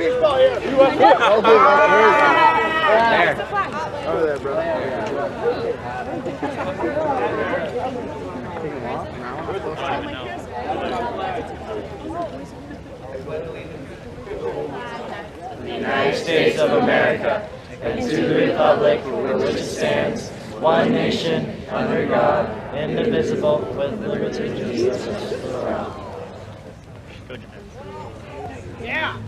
beach ball here. You want it? There. Over there, bro. The United States of America, and to the republic for which it stands, one nation, under God, indivisible, with liberty and justice for all. Yeah.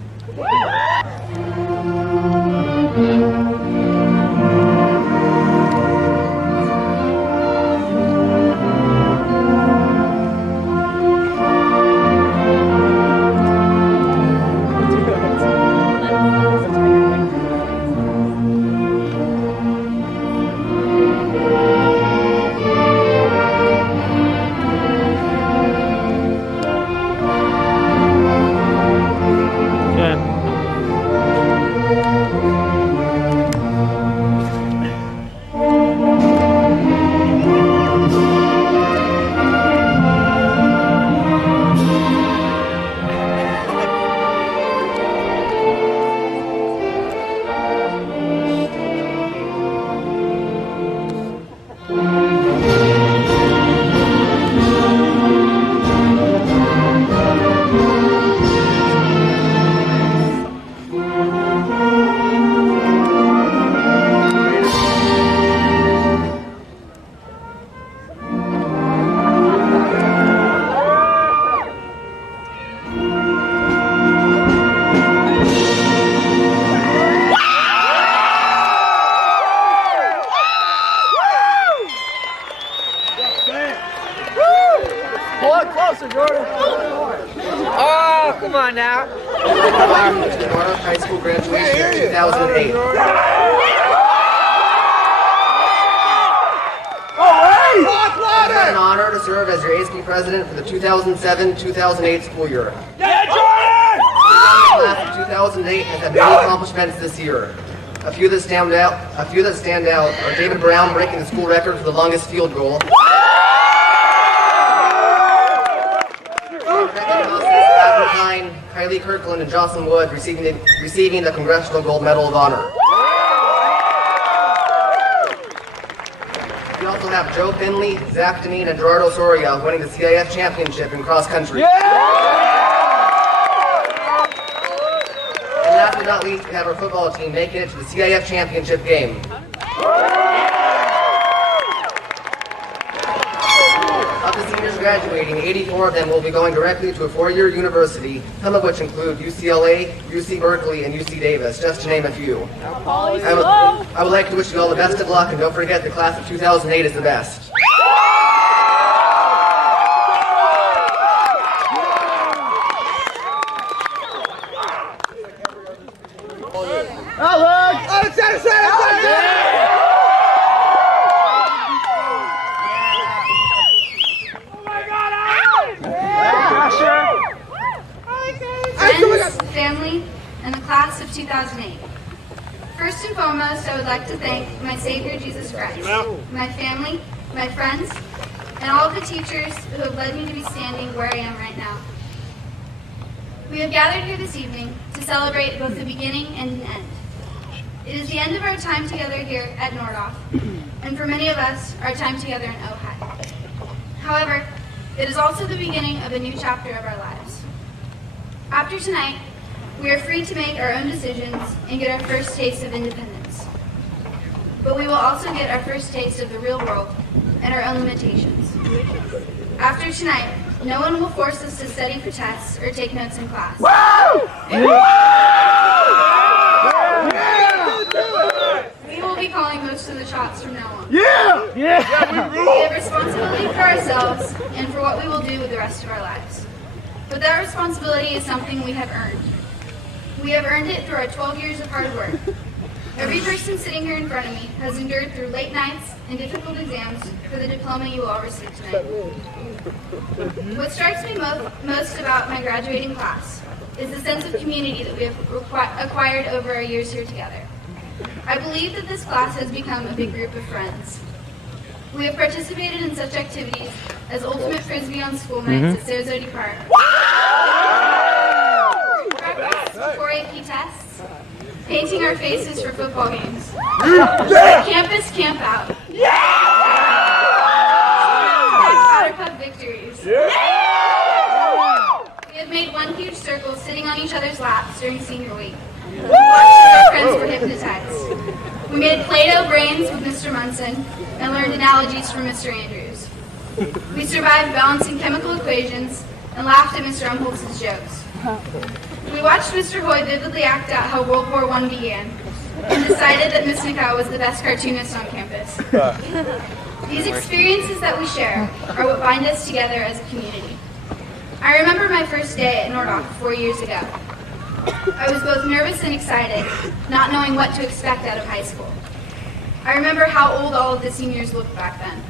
Pull it closer, Jordan. Oh, come on now. High school graduation in 2008. It's an honor to serve as your ASB president for the 2007-2008 school year. Yeah, Jordan! The class of 2008 has had many accomplishments this year. A few that stand out are David Brown breaking the school record for the longest field goal. Kylie Kirkland and Jocelyn Wood receiving the Congressional Gold Medal of Honor. We also have Joe Finley, Zach Deneen, and Gerardo Soria winning the CIF championship in cross country. Yeah! And last but not least, we have our football team making it to the CIF championship game. Of the seniors graduating, 84 of them will be going directly to a four-year university, some of which include UCLA, UC Berkeley, and UC Davis, just to name a few. I would like to wish you all the best of luck, and don't forget the class of 2008 is the best. Alex! Friends, family, and the class of 2008. First and foremost, I would like to thank my Savior Jesus Christ, my family, my friends, and all of the teachers who have led me to be standing where I am right now. We have gathered here this evening to celebrate both the beginning and an end. It is the end of our time together here at Nordhoff, and for many of us, our time together in Ojai. However, it is also the beginning of a new chapter of our lives. After tonight, we are free to make our own decisions and get our first taste of independence. But we will also get our first taste of the real world and our own limitations. After tonight, no one will force us to study for tests or take notes in class. We will be calling most of the shots from now on. We have responsibility for ourselves and for what we will do with the rest of our lives. But that responsibility is something we have earned. We have earned it through our 12 years of hard work. Every person sitting here in front of me has endured through late nights and difficult exams for the diploma you will all receive tonight. What strikes me most about my graduating class is the sense of community that we have acquired over our years here together. I believe that this class has become a big group of friends. We have participated in such activities as Ultimate Frisbee on school nights at Sarasota Park. to 4 AP tests, painting our faces for football games, campus camp out, Powder Puff victories. We have made one huge circle sitting on each other's laps during senior week. We watched as our friends were hypnotized. We made Play-Doh brains with Mr. Munson and learned analogies from Mr. Andrews. We survived balancing chemical equations and laughed at Mr. Umholtz's jokes. We watched Mr. Hoy vividly act out how World War I began and decided that Miss Nicole was the best cartoonist on campus. These experiences that we share are what bind us together as a community. I remember my first day at Nordock 4 years ago. I was both nervous and excited, not knowing what to expect out of high school. I remember how old all of the seniors looked back then.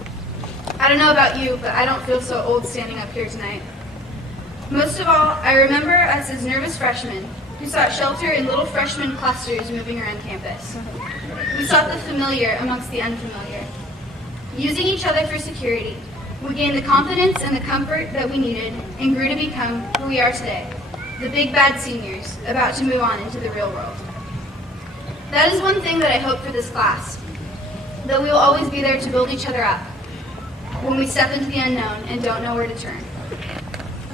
I don't know about you, but I don't feel so old standing up here tonight. Most of all, I remember us as nervous freshmen who sought shelter in little freshman clusters moving around campus. We sought the familiar amongst the unfamiliar. Using each other for security, we gained the confidence and the comfort that we needed and grew to become who we are today, the big bad seniors about to move on into the real world. That is one thing that I hope for this class, that we will always be there to build each other up when we step into the unknown and don't know where to turn.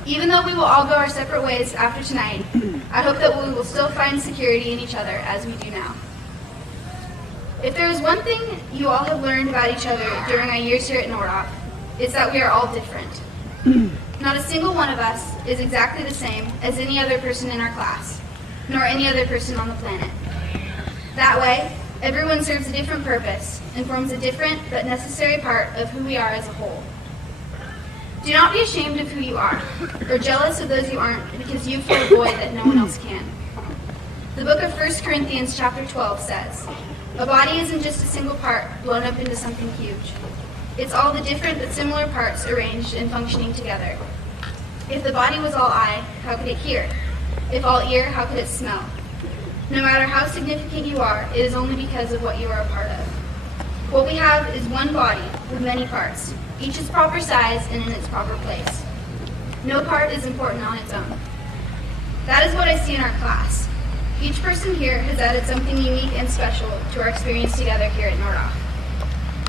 Even though we will all go our separate ways after tonight, I hope that we will still find security in each other as we do now. If there is one thing you all have learned about each other during our years here at Nordock, it's that we are all different. Not a single one of us is exactly the same as any other person in our class, nor any other person on the planet. That way, everyone serves a different purpose and forms a different but necessary part of who we are as a whole. Do not be ashamed of who you are, or jealous of those you aren't because you fill a void that no one else can. The book of 1 Corinthians chapter 12 says, "A body isn't just a single part blown up into something huge. It's all the different but similar parts arranged and functioning together. If the body was all eye, how could it hear? If all ear, how could it smell? No matter how significant you are, it is only because of what you are a part of. What we have is one body with many parts, each its proper size and in its proper place. No part is important on its own." That is what I see in our class. Each person here has added something unique and special to our experience together here at Nordock.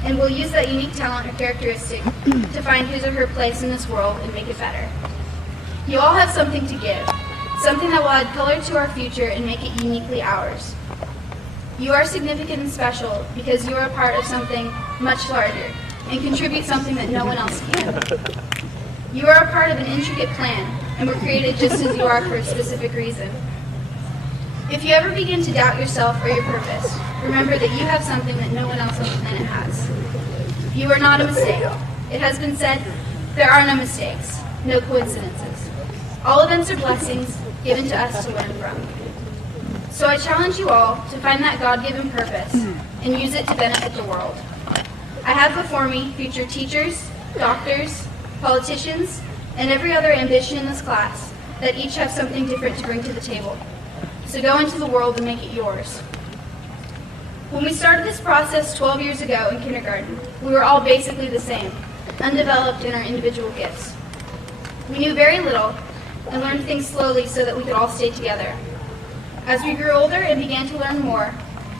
And we'll use that unique talent or characteristic to find his or her place in this world and make it better. You all have something to give, something that will add color to our future and make it uniquely ours. You are significant and special because you are a part of something much larger and contribute something that no one else can. You are a part of an intricate plan and were created just as you are for a specific reason. If you ever begin to doubt yourself or your purpose, remember that you have something that no one else on the planet has. You are not a mistake. It has been said, there are no mistakes, no coincidences. All events are blessings given to us to learn from. So I challenge you all to find that God-given purpose and use it to benefit the world. I have before me future teachers, doctors, politicians, and every other ambition in this class that each have something different to bring to the table. So go into the world and make it yours. When we started this process 12 years ago in kindergarten, we were all basically the same, undeveloped in our individual gifts. We knew very little and learned things slowly so that we could all stay together. As we grew older and began to learn more,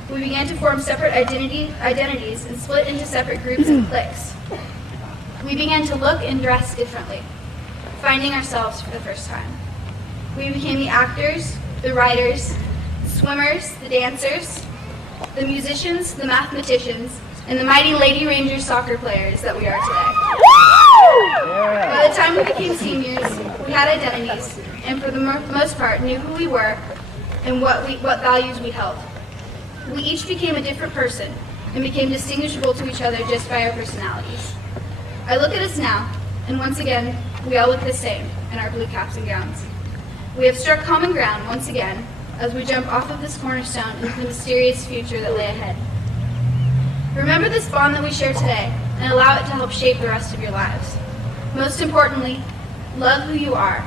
we began to form separate identities and split into separate groups and cliques. We began to look and dress differently, finding ourselves for the first time. We became the actors, the writers, the swimmers, the dancers, the musicians, the mathematicians, and the mighty Lady Rangers soccer players that we are today. By the time we became seniors, we had identities, and for the most part knew who we were and what values we held. We each became a different person and became distinguishable to each other just by our personalities. I look at us now, and once again, we all look the same in our blue caps and gowns. We have struck common ground once again as we jump off of this cornerstone into the mysterious future that lay ahead. Remember this bond that we share today and allow it to help shape the rest of your lives. Most importantly, love who you are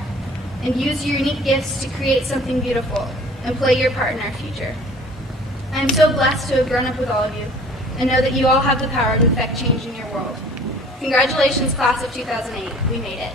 and use your unique gifts to create something beautiful and play your part in our future. I am so blessed to have grown up with all of you and know that you all have the power to affect change in your world. Congratulations, class of 2008. We made it.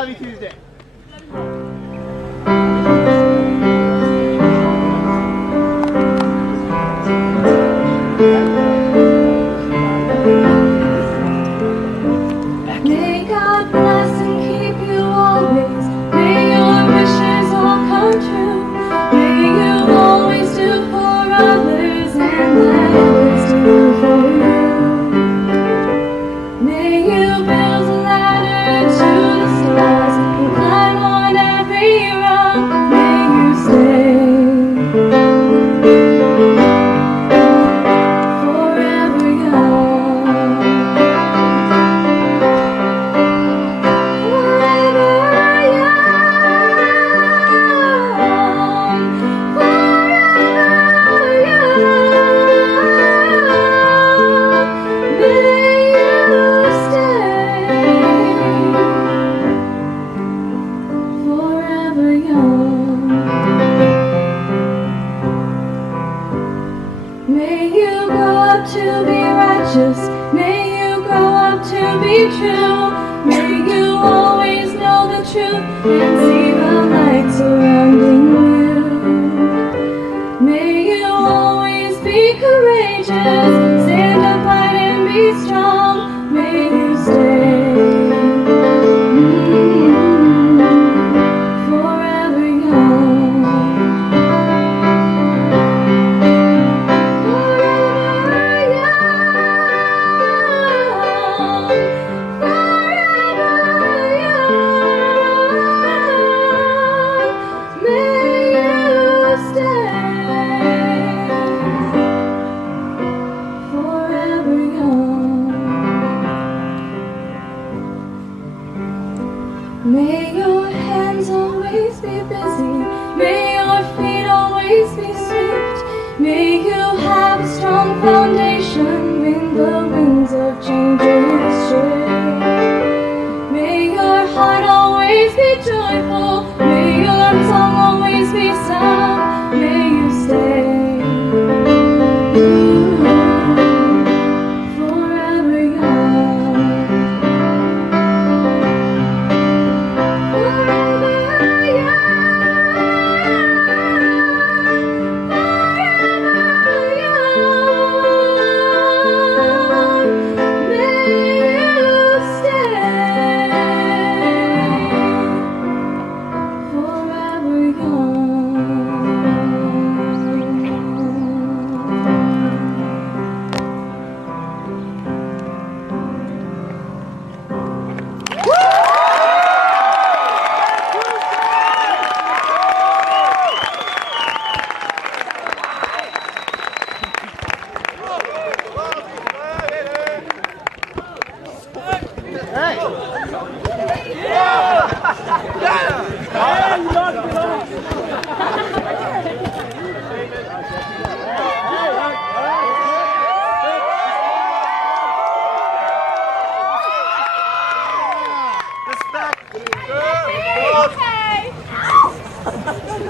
Love you Tuesday. May God bless and keep you always. May your wishes all come true. May you always do for others and let others do for you. May you build a ladder to the stars and climb on every rung. May you stay forever young. May you grow up to be righteous. May you grow up to be true. May you always know the truth and see the light surrounding you. May you always be courageous, stand upright and be strong. May you stay forever young. May your hands always be busy. May your feet always be swift. May you have a strong foundation when the winds of change shift. May your heart always be joyful. May your tongue always be sound. May you stay forever young.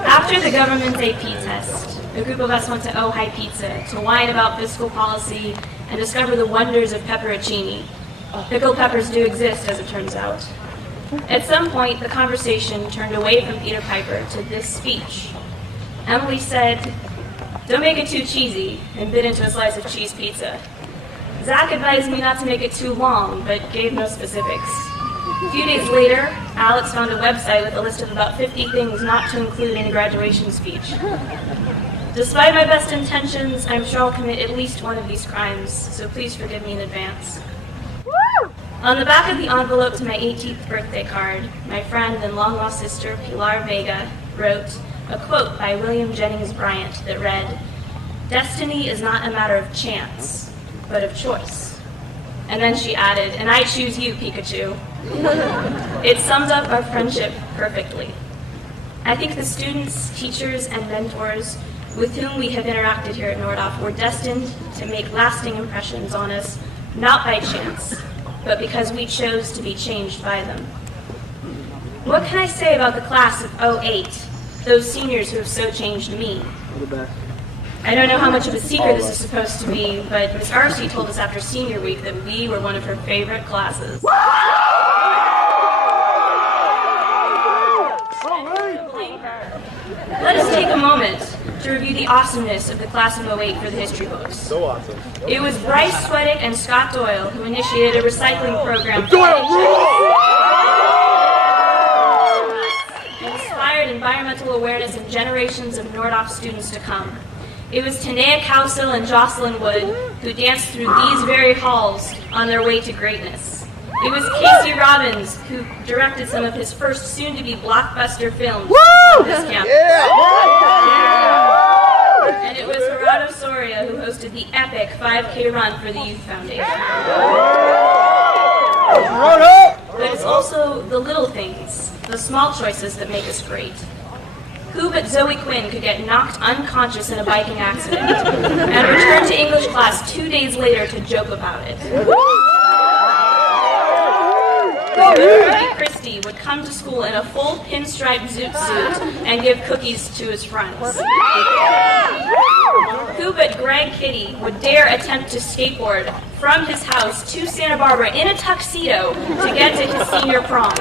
After the government's AP test, a group of us went to Ojai Pizza to whine about fiscal policy and discover the wonders of pepperoncini. Pickled peppers do exist, as it turns out. At some point, the conversation turned away from Peter Piper to this speech. Emily said, "Don't make it too cheesy," and bit into a slice of cheese pizza. Zach advised me not to make it too long, but gave no specifics. A few days later, Alex found a website with a list of about 50 things not to include in a graduation speech. Despite my best intentions, I'm sure I'll commit at least one of these crimes, so please forgive me in advance. On the back of the envelope to my 18th birthday card, my friend and long-lost sister, Pilar Vega, wrote a quote by William Jennings Bryan that read, "Destiny is not a matter of chance, but of choice." And then she added, "And I choose you, Pikachu." It summed up our friendship perfectly. I think the students, teachers, and mentors with whom we have interacted here at Nordhoff were destined to make lasting impressions on us, not by chance, but because we chose to be changed by them. What can I say about the class of '08, those seniors who have so changed me? I don't know how much of a secret this is supposed to be, but Miss Arcee told us after senior week that we were one of her favorite classes. Let us take a moment to review the awesomeness of the class of '08 for the history books. So awesome. It was Bryce Swedick and Scott Doyle who initiated a recycling program and inspired environmental awareness in generations of Nordhoff students to come. It was Tanea Cowsill and Jocelyn Wood who danced through these very halls on their way to greatness. It was Casey Robbins who directed some of his first soon-to-be blockbuster films on this campus. And it was Gerardo Soria who hosted the epic 5K run for the Youth Foundation. But it's also the little things, the small choices that make us great. Who but Zoe Quinn could get knocked unconscious in a biking accident and return to English class 2 days later to joke about it? Rudy Christie would come to school in a full pinstripe zoot suit and give cookies to his friends. Who but Greg Kitty would dare attempt to skateboard from his house to Santa Barbara in a tuxedo to get to his senior prom?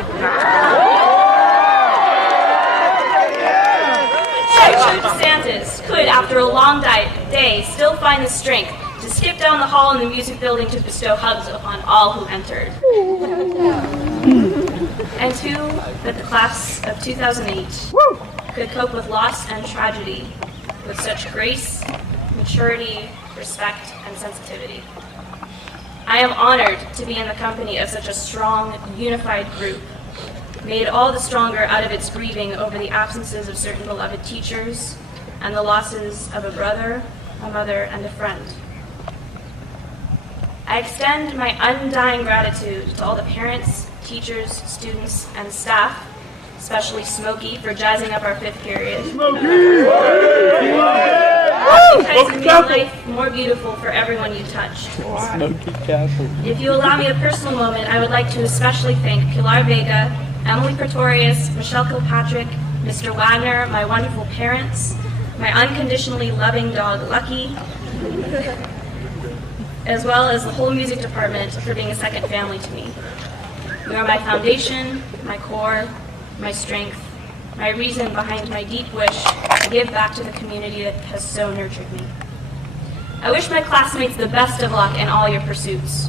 Joe DeSantis could, after a long day, still find the strength to skip down the hall in the music building to bestow hugs upon all who entered. And who, but the class of 2008, could cope with loss and tragedy with such grace, maturity, respect, and sensitivity. I am honored to be in the company of such a strong, unified group, made all the stronger out of its grieving over the absences of certain beloved teachers and the losses of a brother, a mother, and a friend. I extend my undying gratitude to all the parents, teachers, students, and staff, especially Smokey for jazzing up our fifth period. Because you made life more beautiful for everyone you touched. If you allow me a personal moment, I would like to especially thank Pilar Vega, Emily Pretorius, Michelle Kilpatrick, Mr. Wagner, my wonderful parents, my unconditionally loving dog Lucky, as well as the whole music department for being a second family to me. You are my foundation, my core, my strength, my reason behind my deep wish to give back to the community that has so nurtured me. I wish my classmates the best of luck in all your pursuits.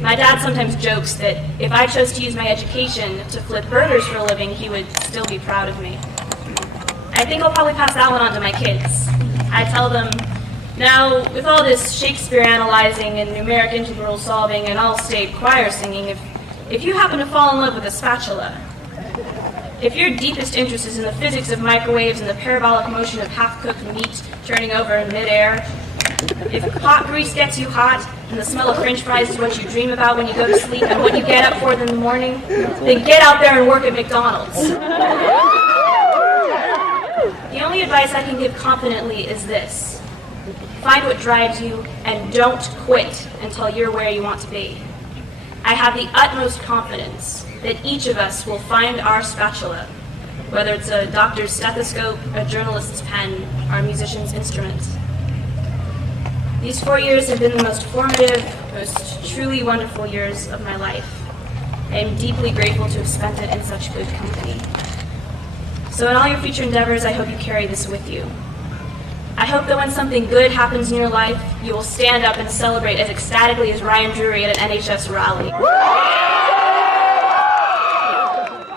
My dad sometimes jokes that if I chose to use my education to flip burgers for a living, he would still be proud of me. I think I'll probably pass that one on to my kids. I tell them, now, with all this Shakespeare analyzing and numeric integral solving and all-state choir singing, if you happen to fall in love with a spatula, if your deepest interest is in the physics of microwaves and the parabolic motion of half-cooked meat turning over in midair, if hot grease gets you hot and the smell of french fries is what you dream about when you go to sleep and what you get up for in the morning, then get out there and work at McDonald's. The only advice I can give confidently is this. Find what drives you and don't quit until you're where you want to be. I have the utmost confidence that each of us will find our spatula, whether it's a doctor's stethoscope, a journalist's pen, or a musician's instrument. These 4 years have been the most formative, most truly wonderful years of my life. I am deeply grateful to have spent it in such good company. So in all your future endeavors, I hope you carry this with you. I hope that when something good happens in your life, you will stand up and celebrate as ecstatically as Ryan Drury at an NHS rally.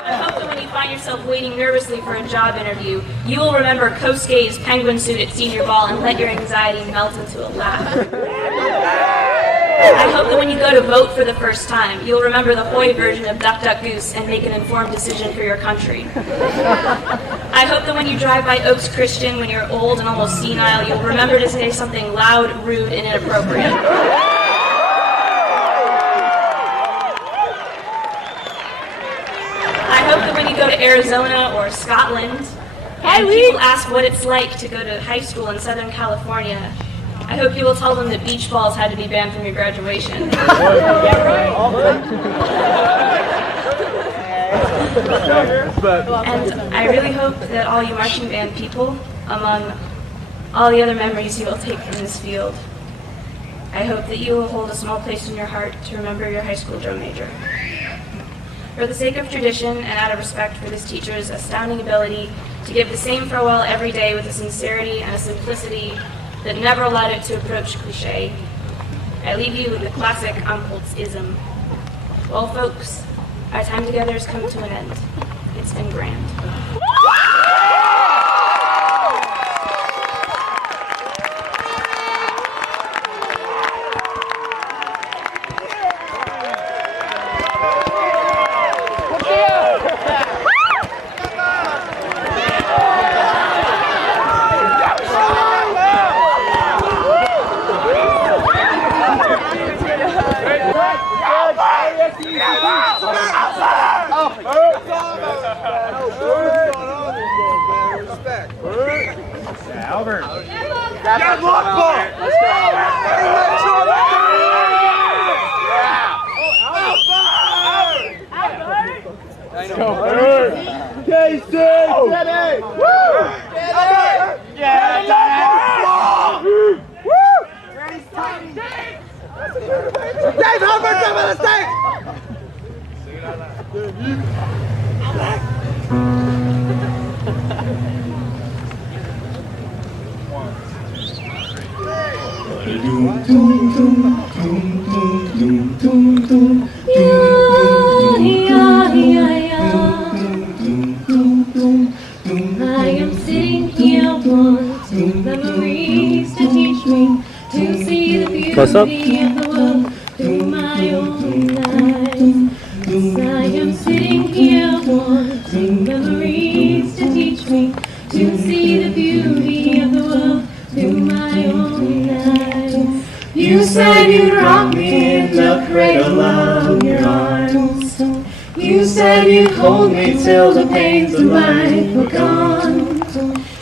I hope that when you find yourself waiting nervously for a job interview, you will remember Kosuke's penguin suit at senior ball and let your anxiety melt into a laugh. I hope that when you go to vote for the first time, you'll remember the Hoy version of Duck, Duck, Goose and make an informed decision for your country. I hope that when you drive by Oaks Christian when you're old and almost senile, you'll remember to say something loud, rude, and inappropriate. I hope that when you go to Arizona or Scotland, and people ask what it's like to go to high school in Southern California, I hope you will tell them that beach balls had to be banned from your graduation. And I really hope that all you marching band people, among all the other memories you will take from this field, I hope that you will hold a small place in your heart to remember your high school drum major. For the sake of tradition and out of respect for this teacher's astounding ability to give the same farewell every day with a sincerity and a simplicity that never allowed it to approach cliche. I leave you with the classic Umholtz-ism. Well, folks, our time together has come to an end. It's been grand. Albert. Yeah, look, let's go. Let's go. Casey, get it. Woo! Get it. Yeah, Dave. Woo! Ready, Tiny. Dave, Albert, come on the stage. Sing it out loud. I am sitting here wanting memories to teach me to see the beauty of the world through my own eyes. I am sitting here wanting memories to teach me to see the beauty of the world through my own eyes. You said you'd rock me in the cradle of your arms. You said you'd hold me till the pains of life were gone.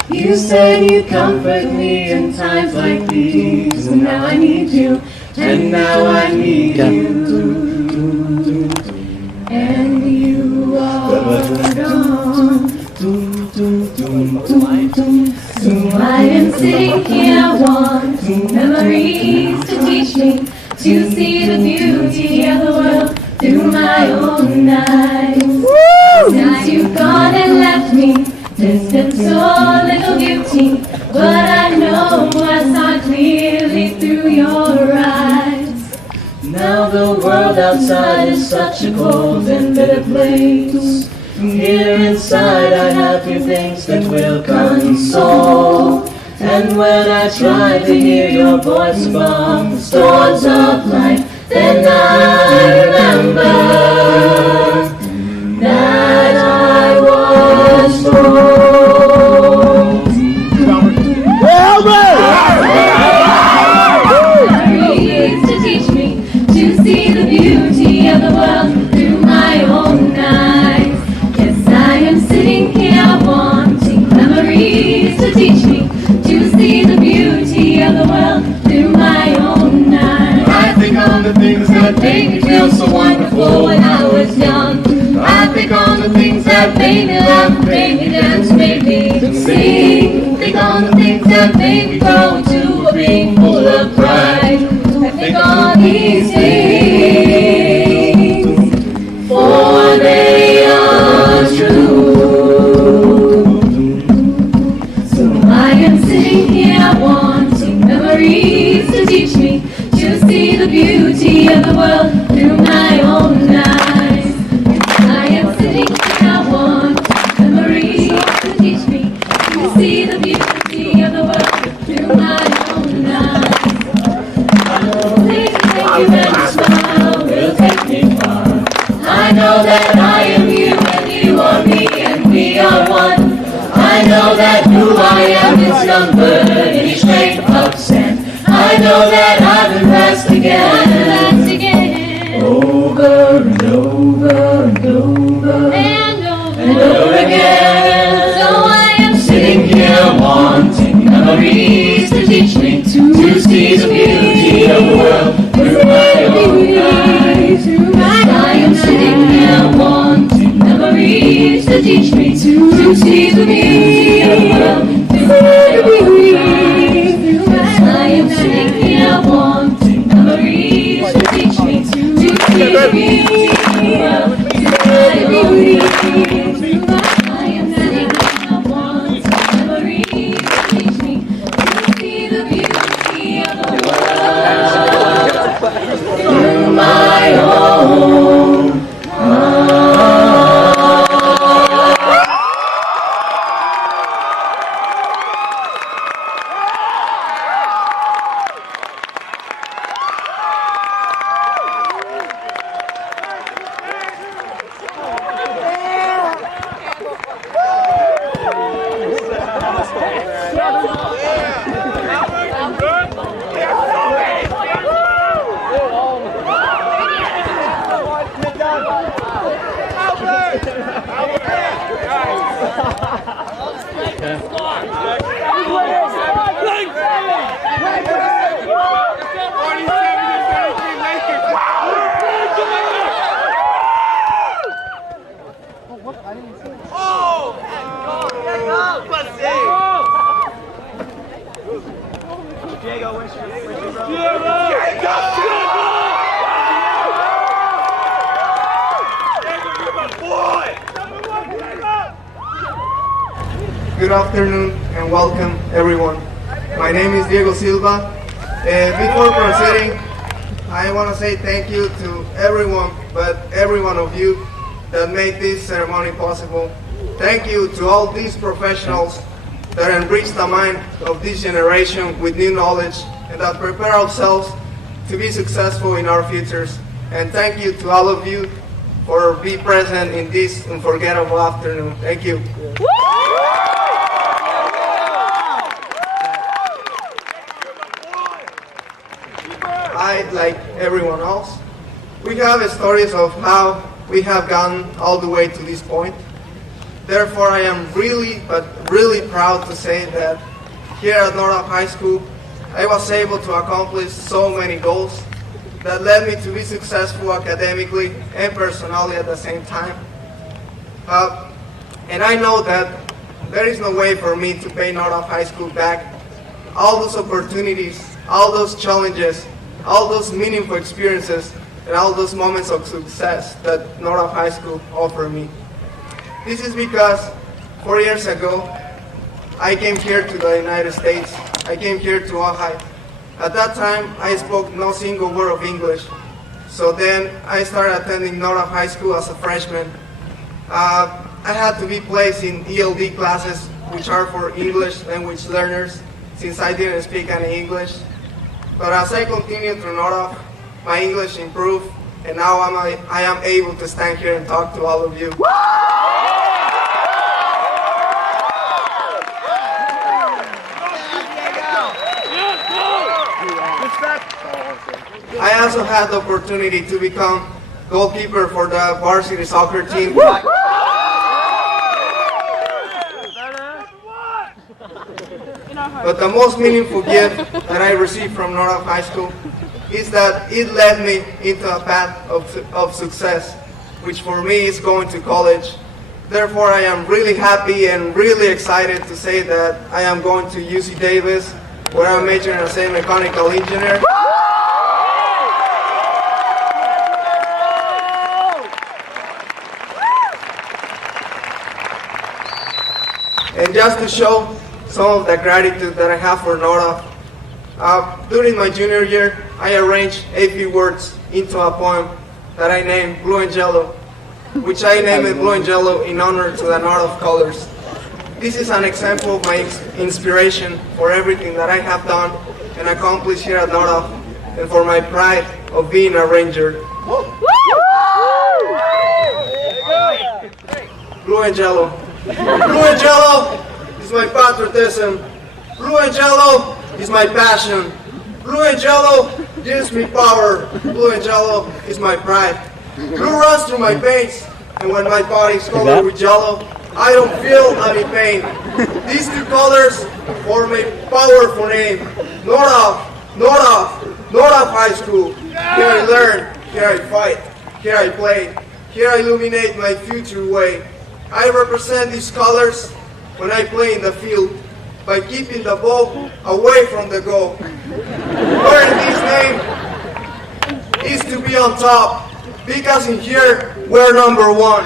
You said you'd comfort me in times like these. And now I need you, and now I need you. And you are gone. So I am sitting here wanting memories to teach me to see the beauty of the world through my own eyes. Since you've gone and left me, there's been so little beauty, but I know I saw clearly through your eyes. Now the world outside is such a cold and bitter place. Here inside I have few things that will console. And when I try to hear your voice above the storms of life, then I remember that I was wrong. Memories to teach me to see the beauty of the world through my own eyes. Yes, I am sitting here wanting memories to teach me to see the beauty of the world through my own eyes. I think on the things that made me feel so wonderful when I was young. I think on the things that made me laugh, made me dance, made me sing. Think on the things that made me grow into a being full of pride. I think on these things, for they are true. So I am sitting here wanting memories to teach me to see the beauty of the world through my own eyes. I am sitting here wanting memories to teach me to see the beauty of the world through my own eyes. Thank you and your smile will take me far. I know that I am you and you are me and we are one. I know that who I am is numbered in each grain of sand. I know that I've been blessed again, over and over and over and over again. So I am sitting here wanting memories to teach me to see the beauty of the world through my own eyes. I am sitting here wanting memories to teach me to see the beauty of the world through my own eyes. I am sitting here wanting memories to teach me to see the beauty of the world through my own eyes. I am sitting here wanting Good afternoon and welcome everyone. My name is Diego Silva. Before proceeding, I want to say thank you to everyone, but every one of you that made this ceremony possible. Thank you to all these professionals that enrich the mind of this generation with new knowledge and that prepare ourselves to be successful in our futures. And thank you to all of you for being present in this unforgettable afternoon. Thank you. I, like everyone else, we have stories of how we have gotten all the way to this point. Therefore, I am really, but really proud to say that here at Nordhoff High School, I was able to accomplish so many goals that led me to be successful academically and personally at the same time. And I know that there is no way for me to pay Nordhoff High School back all those opportunities, all those challenges, all those meaningful experiences, and all those moments of success that Nordhoff High School offered me. This is because 4 years ago, I came here to the United States. I came here to Ojai. At that time, I spoke no single word of English. So then I started attending Nordhoff High School as a freshman. I had to be placed in ELD classes, which are for English language learners, since I didn't speak any English. But as I continued through Nordhoff, my English improved, and now I am able to stand here and talk to all of you. I also had the opportunity to become goalkeeper for the varsity soccer team. But the most meaningful gift that I received from Nordhoff High School is that it led me into a path of success, which for me is going to college. Therefore, I am really happy and really excited to say that I am going to UC Davis, where I'm majoring as a mechanical engineer. And just to show some of the gratitude that I have for Nordhoff, during my junior year, I arranged a few words into a poem that I named Blue and Yellow, which I named Blue and Yellow in honor to the Nordhoff colors. This is an example of my inspiration for everything that I have done and accomplished here at Nordhoff, and for my pride of being a Ranger. Blue and Yellow. Blue and Yellow is my patriotism. Blue and Yellow is my passion. Blue and Yellow gives me power. Blue and Yellow is my pride. Blue runs through my veins, and when my body is covered with yellow, I don't feel any pain. These two colors form a powerful name. Nordhoff, Nordhoff, Nordhoff High School. Here I learn, here I fight, here I play, here I illuminate my future way. I represent these colors when I play in the field by keeping the ball away from the goal. Wearing this name is to be on top, because in here we're number one.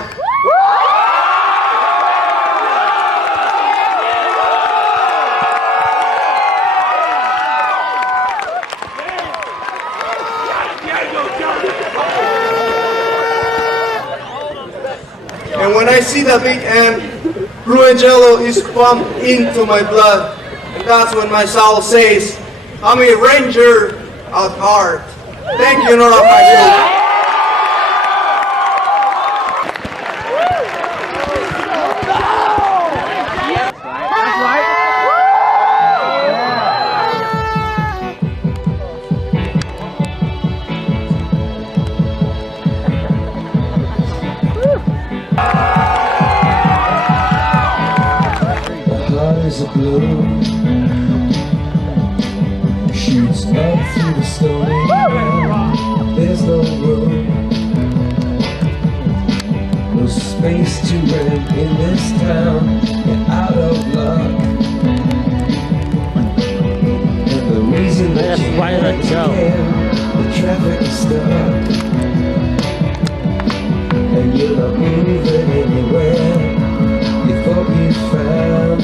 And when I see the big M, Blue and Yellow is pumped into my blood. And that's when my soul says, I'm a Ranger at heart. Thank you, Nordhoff High School. Blue shoots up through the stony ground. There's no room, no space to rent in this town. You're out of luck, and the reason that you can't the traffic is stuck, and you're not moving anywhere. You thought you found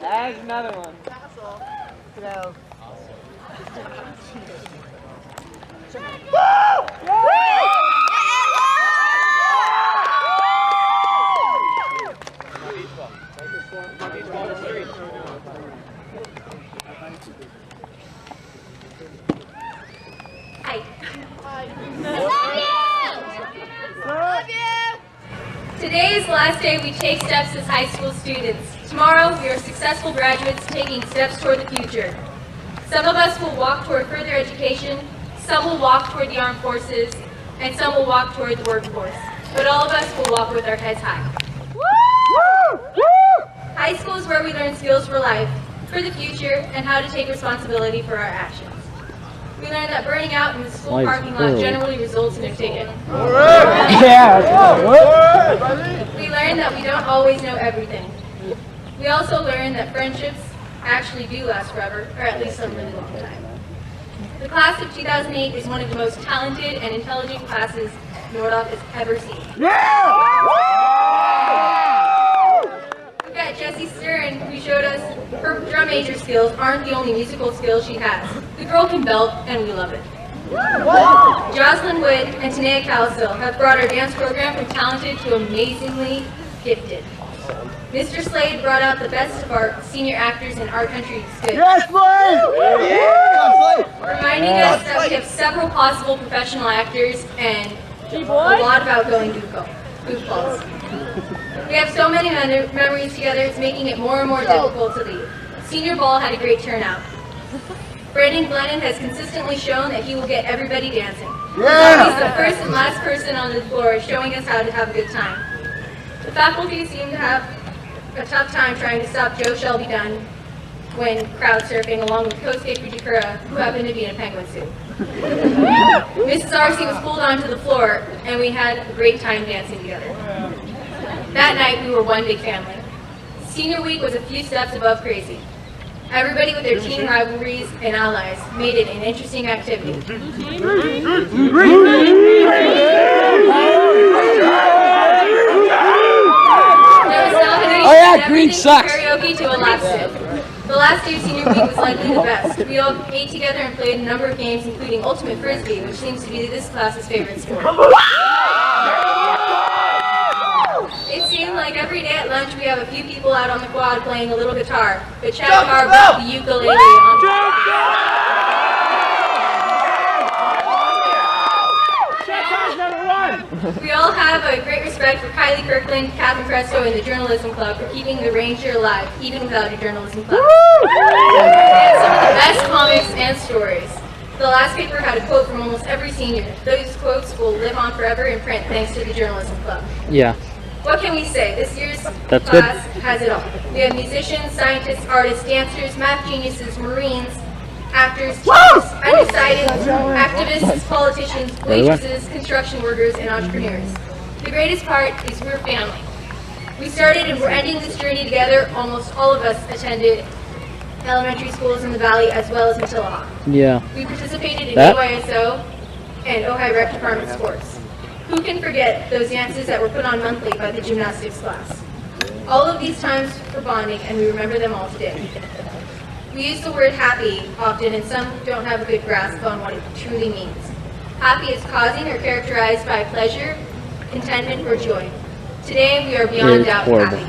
There's another one. No. Hi. Love you! Today is the last day we take steps as high school students. Tomorrow, we are successful graduates taking steps toward the future. Some of us will walk toward further education, some will walk toward the armed forces, and some will walk toward the workforce. But all of us will walk with our heads high. High school is where we learn skills for life, for the future, and how to take responsibility for our actions. We learn that burning out in the school parking lot generally results in a ticket. We learn that we don't always know everything. We also learn that friendships actually do last forever, or at least some really long time. The class of 2008 is one of the most talented and intelligent classes Nordhoff has ever seen. We've got Jessie Stern, who showed us her drum major skills aren't the only musical skills she has. The girl can belt, and we love it. Jocelyn Wood and Tanea Calisil have brought our dance program from talented to amazingly gifted. Mr. Slade brought out the best of our senior actors in Our Country's Good. Yes, Slade! Reminding us that we have several possible professional actors and a lot of outgoing goofballs. We have so many memories together, it's making it more and more difficult to leave. Senior ball had a great turnout. Brandon Glennon has consistently shown that he will get everybody dancing. Yeah. He's the first and last person on the floor showing us how to have a good time. The faculty seem to have a tough time trying to stop Joe Shelby Dunn when crowd surfing along with Kosuke Fujikura, who happened to be in a penguin suit. Mrs. Arcee was pulled onto the floor, and we had a great time dancing together. That night, we were one big family. Senior week was a few steps above crazy. Everybody with their teen rivalries and allies made it an interesting activity. Green sucks. Karaoke to a lapstick. The last day of senior week was likely the best. We all ate together and played a number of games, including Ultimate Frisbee, which seems to be this class's favorite sport. It seemed like every day at lunch we have a few people out on the quad playing a little guitar, but Chad Carr brought the ukulele on. We all have a great respect for Kylie Kirkland, Catherine Presto, and the Journalism Club for keeping the Ranger alive, even without a journalism club. And some of the best comics and stories. The last paper had a quote from almost every senior. Those quotes will live on forever in print thanks to the Journalism Club. Yeah. What can we say? This year's That's class has it all. We have musicians, scientists, artists, dancers, math geniuses, Marines, actors, teachers, undecided, activists, politicians, waitresses, construction workers, and entrepreneurs. The greatest part is we're family. We started and we're ending this journey together. Almost all of us attended elementary schools in the Valley as well as Matilaha. Yeah. We participated in AYSO and Ojai Rec Department sports. Who can forget those dances that were put on monthly by the gymnastics class? All of these times for bonding, and we remember them all today. We use the word happy often, and some don't have a good grasp on what it truly means. Happy is causing or characterized by pleasure, contentment, or joy. Today, we are beyond doubt happy.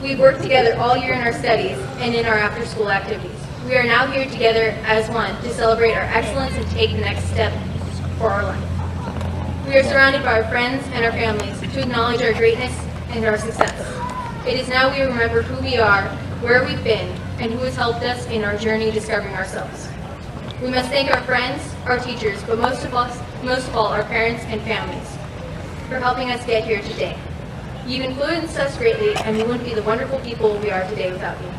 We've worked together all year in our studies and in our after-school activities. We are now here together as one to celebrate our excellence and take the next step for our life. We are surrounded by our friends and our families to acknowledge our greatness and our success. It is now we remember who we are, where we've been, and who has helped us in our journey discovering ourselves. We must thank our friends, our teachers, but most of all, our parents and families for helping us get here today. You've influenced us greatly, and we wouldn't be the wonderful people we are today without you.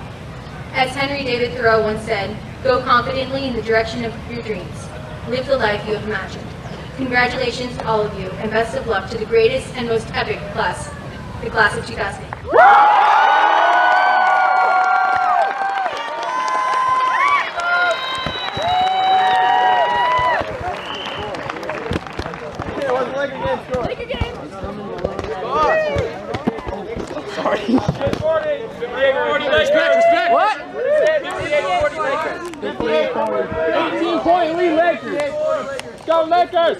As Henry David Thoreau once said, go confidently in the direction of your dreams. Live the life you have imagined. Congratulations to all of you, and best of luck to the greatest and most epic class, the class of 2008. Sorry. 18-point lead Lakers. Go Lakers!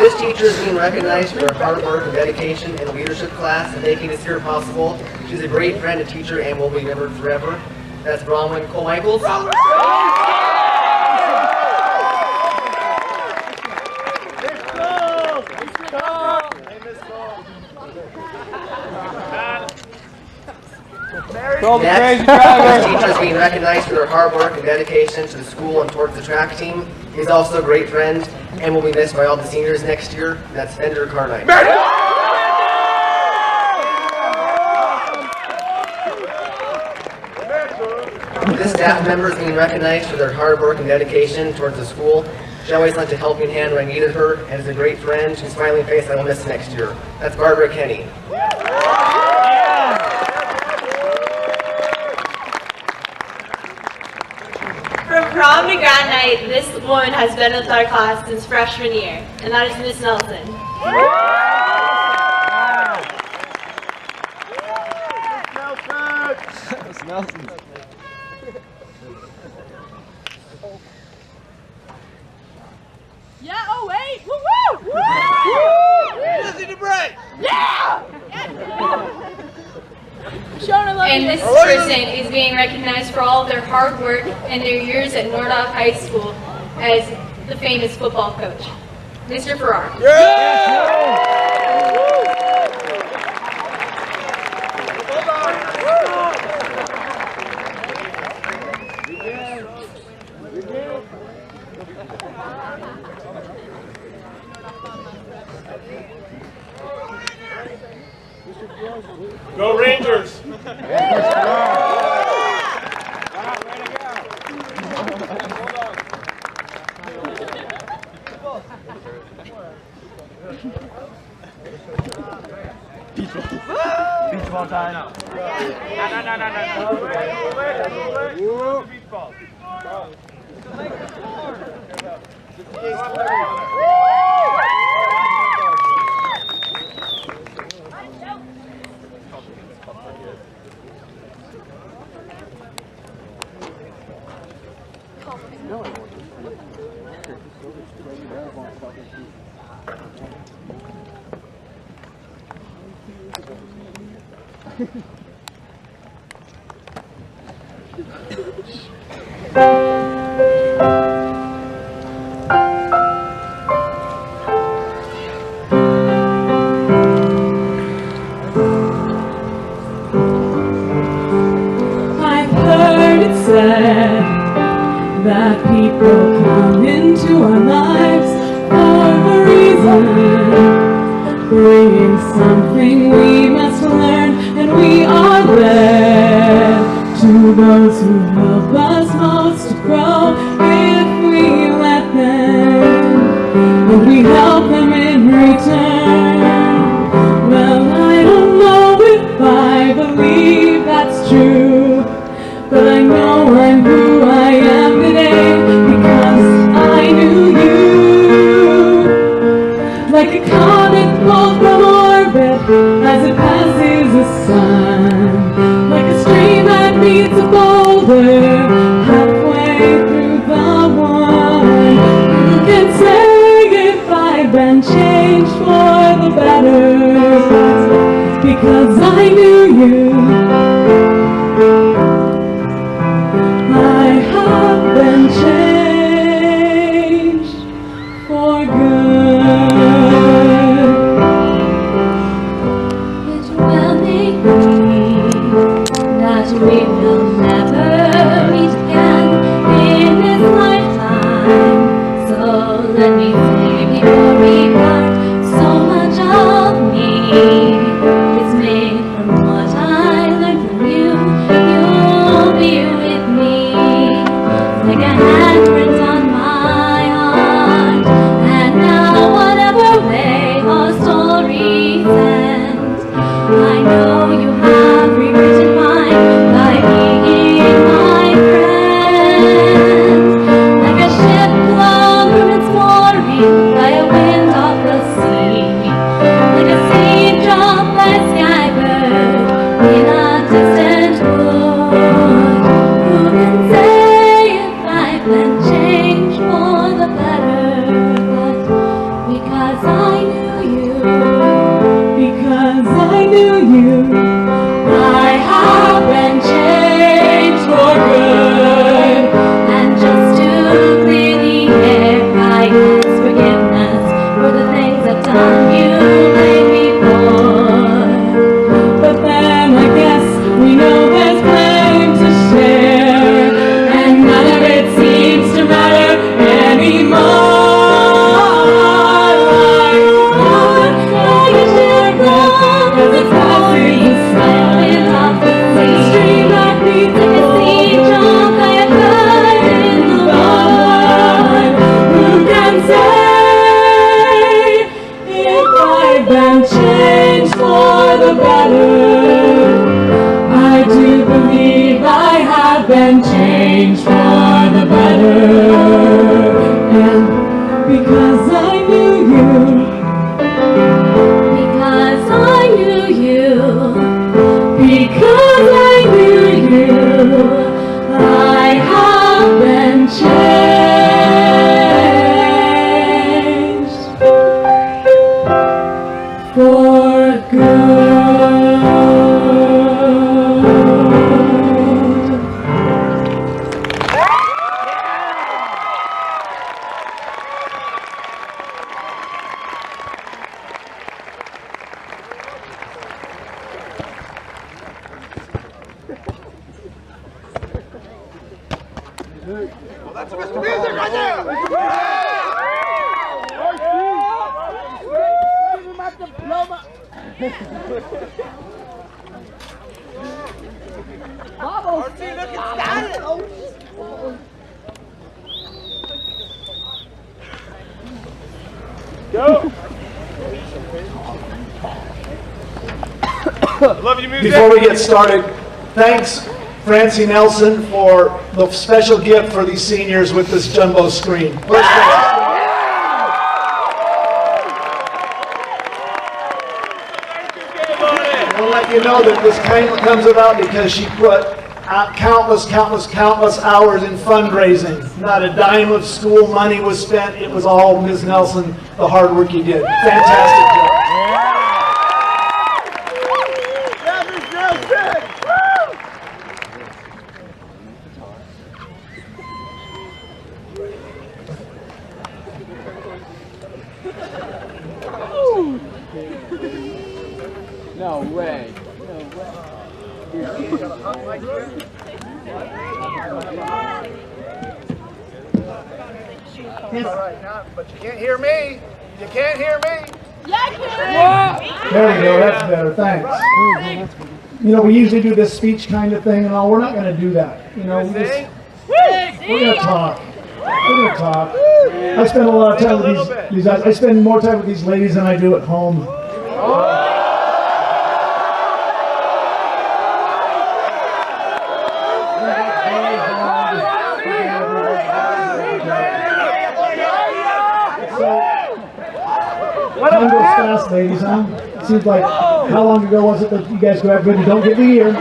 This teacher is being recognized for her hard work and dedication in the leadership class and making this year possible. She's a great friend and teacher and will be remembered forever. That's Bronwyn Cole Michaels. Next, this teacher is being recognized for their hard work and dedication to the school and towards the track team. He's also a great friend and will be missed by all the seniors next year. That's Fender Carnine. This staff member is being recognized for their hard work and dedication towards the school. She always lent a helping hand when I needed her and is a great friend whose smiling face I will miss next year. That's Barbara Kenny. From prom to grad night, this woman has been with our class since freshman year, and that is Miss Nelson. Miss Nelson. Yeah, oh wait! Woo woo! Listen to break! Yeah! And this person is being recognized for all of their hard work and their years at Nordhoff High School as the famous football coach, Mr. Farrar. Go Rangers! Beach ball time. No. Beach ball. I've heard it said that people come into our lives for a reason, bringing something we must learn, and we are there to those who help us most to grow if we let them, and we help them in return. Well, I don't know if I believe that's true, but I know I'm who I am today because I knew you. Like a comet pulled from orbit as it passes the sun, like a stream that meets a boulder halfway through the one. Who can say if I've been changed for the better? Because I knew you. I have been changed for good. It will be that we will never meet again in this lifetime. So let me say before we part, so much of me is made from what I learned from you. You'll be with me like a handprint on my heart. And now whatever way our stories end, I know you have rewritten mine by being my friend. Like a ship blown from its mooring by a wind off the sea, like a seed dropped by a skybird in a distant wood. Who can say if I've been changed for the better? But because I knew you, Because I knew you, I have been changed for good. And just to clear the air, I ask forgiveness for the things I've done you blame me for. but then I guess we know there's blame to share, and none of it seems to matter anymore. Like a shipwreck as it passes the sun, like a stream that meets a Seed dropped by a bird in the one. Who can say if I've been changed for the better? I do believe I have been changed for the better. And because I knew you, because I knew you. because I knew you, I have been changed for good. Well, that's Mr. Music right there! RT, look at that. Go. Love you, music. Before we get started, thanks Francie Nelson for the special gift for these seniors with this jumbo screen. I'll let you know that this comes about because she put countless hours in fundraising. Not a dime of school money was spent. It was all Ms. Nelson, the hard work you did. Fantastic job. No way. All right, now, but you can't hear me. You can't hear me. There we go, that's better, thanks. You know, we usually do this speech kind of thing and all. We're not going to do that. You know, we're going to talk. We're going to talk. I spend a lot of time with these guys. I spend more time with these ladies than I do at home. Time goes fast, ladies, huh? It seems like, how long ago was it that you guys graduated? Don't get the year.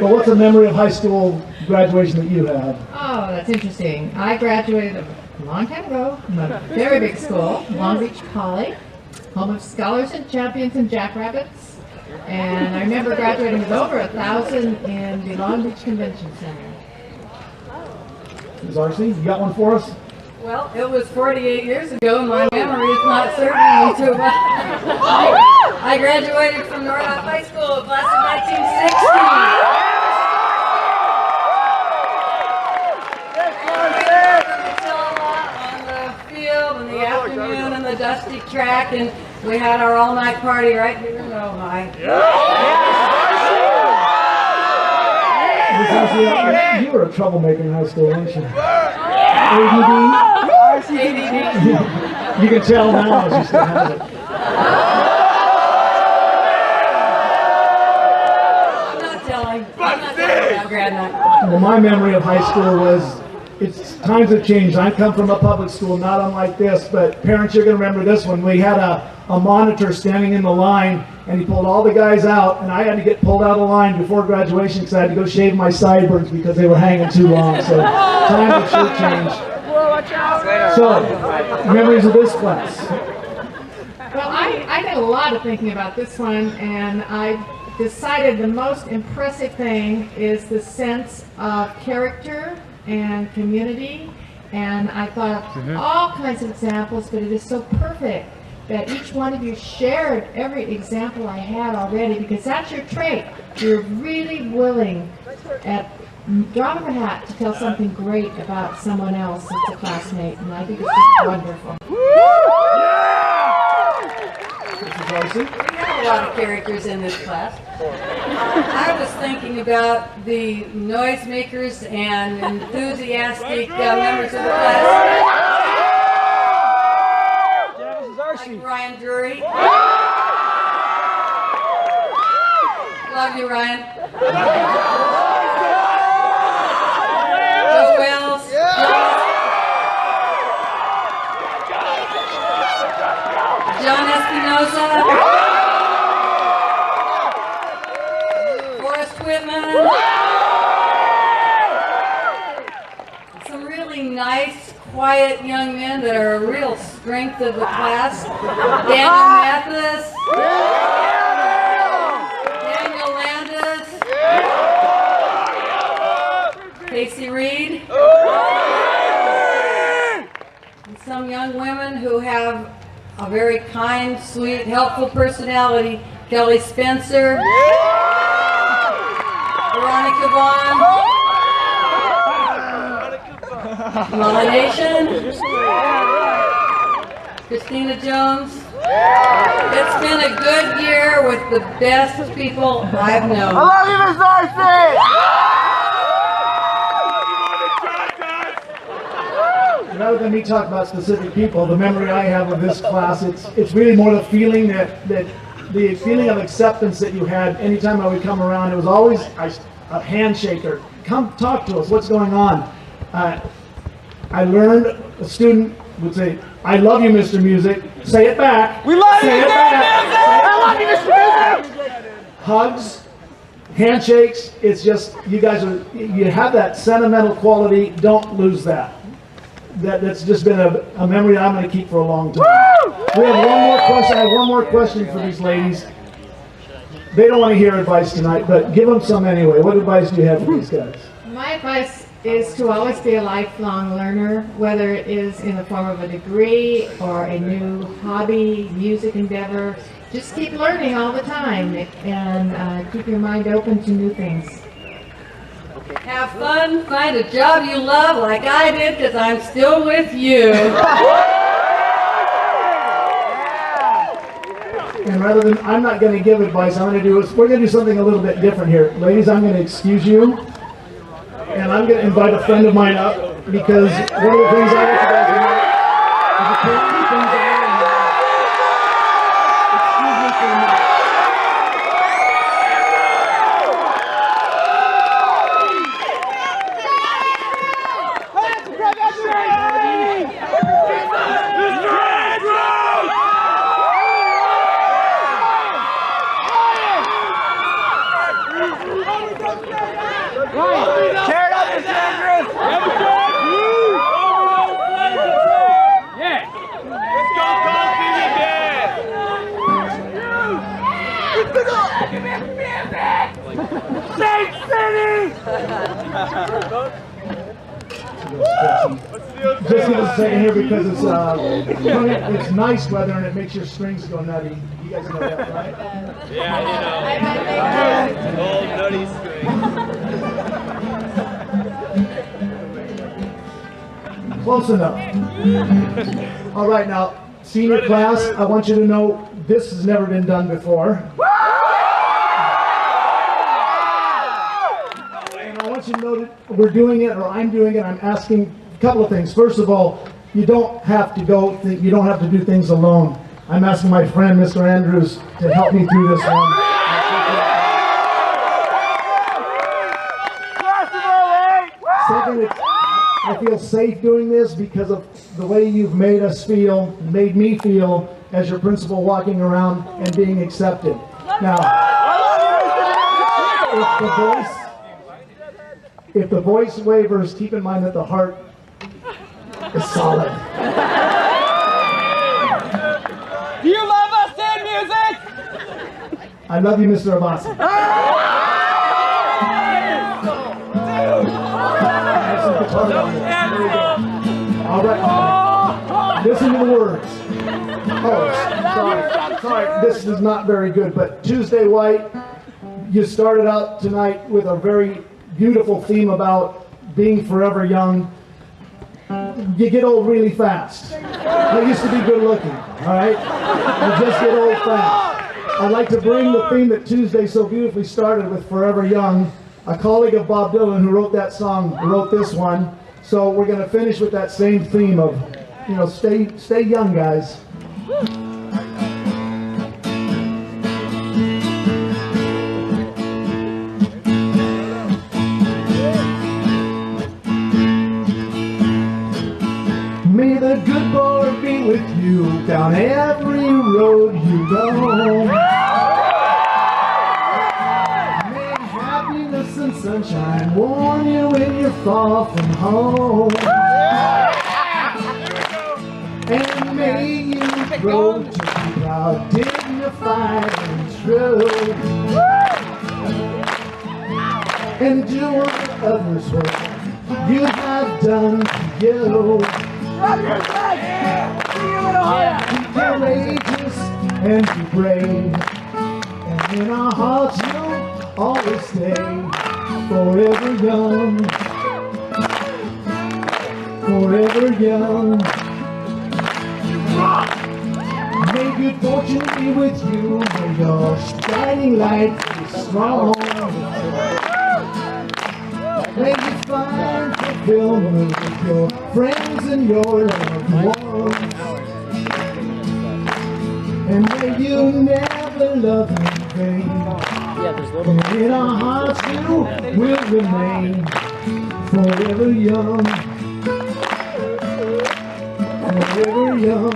But what's a memory of high school graduation that you have? Oh, that's interesting. I graduated a long time ago from a very big school, Long Beach Poly, home of scholars and champions and jackrabbits. And I remember graduating with over 1,000 in the Long Beach Convention Center. Ms. Arcee, you got one for us? Well, it was 48 years ago, and my memory is not serving me too well. I graduated from North High School, class of 1960. On the field in the afternoon and the dusty track, and we had our all-night party right here in Ojai. You were a troublemaker in high school, weren't you? ADD? You can tell now as you still have it. I'm not telling about grad night. Well, my memory of high school was, times have changed. I come from a public school, not unlike this, but parents, you're going to remember this one. We had a monitor standing in the line, and he pulled all the guys out, and I had to get pulled out of the line before graduation because I had to go shave my sideburns because they were hanging too long. So times have sure changed. So, memories of this class. Well, I did a lot of thinking about this one, and I decided the most impressive thing is the sense of character and community, and I thought all kinds of examples, but it is so perfect that each one of you shared every example I had already, because that's your trait. You're really willing at drop of a hat to tell something great about someone else that's a classmate, and I think it's just wonderful. We have a lot of characters in this class. I was thinking about the noisemakers and enthusiastic members of the class. Like Ryan Drury. Love you, Ryan. Joe Wells. John Espinosa. Forrest Whitman. Some really nice, quiet young men that are a real strength of the class. Daniel Mathis. Daniel Landis. Casey Reed. And some young women who have a very kind, sweet, helpful personality. Kelly Spencer. Veronica Vaughn. Nomination. Christina Jones. It's been a good year with the best people I've known. I love you, Miss Darcy! Rather than me talk about specific people, the memory I have of this class, it's really more the feeling that the feeling of acceptance that you had anytime I would come around. It was always a handshaker. Come talk to us. What's going on? I learned a student would say, "I love you, Mr. Music." Say it back. We love Say you, it Mr. back. Music! I love you, Mr. Music! Hugs, handshakes. It's just you guys you have that sentimental quality. Don't lose that. That's just been a memory I'm going to keep for a long time. We have one more question. I have one more question for these ladies. They don't want to hear advice tonight, but give them some anyway. What advice do you have for these guys? My advice is to always be a lifelong learner, whether it is in the form of a degree or a new hobby, music endeavor. Just keep learning all the time and keep your mind open to new things. Have fun, find a job you love like I did, because I'm still with you. And rather than, I'm not going to give advice, we're going to do something a little bit different here. Ladies, I'm going to excuse you, and I'm going to invite a friend of mine up, because one of the things I want you guys to know is the things I want to know. Excuse me for a minute. Just give us a second here because it's nice weather and it makes your strings go nutty. You guys know that, right? Yeah, you know. Old nutty string. Close enough. All right, now, senior class, I want you to know this has never been done before. And I want you to know that we're doing it, or I'm doing it. I'm asking a couple of things. First of all, you don't have to you don't have to do things alone. I'm asking my friend, Mr. Andrews, to help me through this one. Second, I feel safe doing this because of the way you've made me feel as your principal walking around and being accepted. Now, if the voice wavers, keep in mind that the heart is solid. Do you love us in music? I love you, Mr. Abasi. All right. Listen to the words. Oh, sorry. This is not very good, but Tuesday White, you started out tonight with a very beautiful theme about being forever young. You get old really fast. I used to be good looking, all right? You just get old fast. I'd like to bring the theme that Tuesday so beautifully started with, Forever Young. A colleague of Bob Dylan who wrote that song wrote this one. So we're going to finish with that same theme of, stay young, guys. May the good Lord be with you down every road you go. May happiness and sunshine warm you when you're far from home. And may you grow to be proud, dignified, and true. And do what others will you have done to you. Be courageous and be brave, and in our hearts you'll always stay forever young, forever young. May good fortune be with you. May your shining light be strong. May you find fulfillment with your friends and your loved ones. And may you never love in vain. And in our hearts you will remain forever young. Forever young.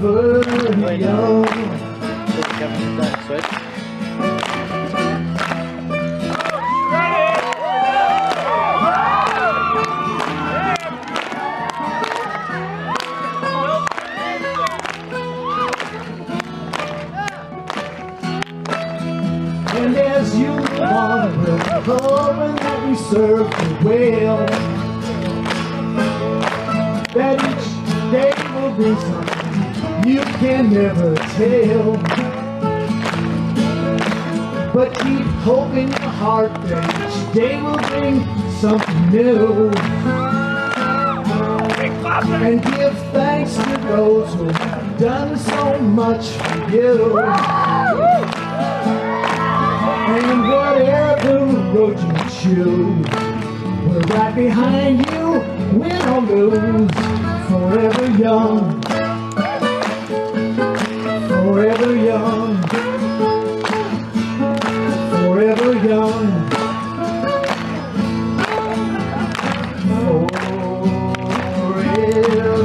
Forever young. And as you move on, we'll hoping that we serve you well, that each day will bring something you can never tell. But keep hope in your heart that each day will bring something new. And give thanks to those who have done so much for you. And whatever road you choose, we're right behind you, win or lose. Forever young. Forever young. Forever young.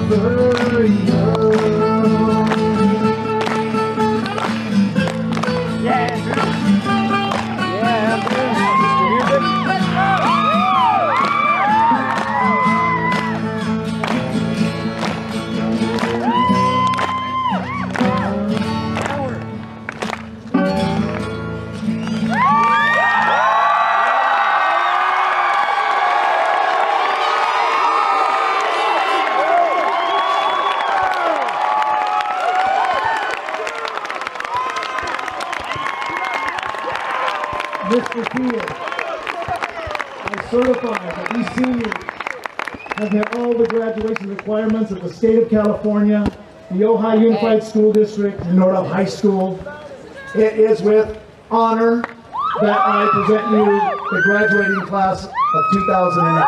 Forever young. Mr. Field, I certify that these seniors have met all the graduation requirements of the state of California, the Ojai Unified School District, and Nordhoff High School. It is with honor that I present you the graduating class of 2008.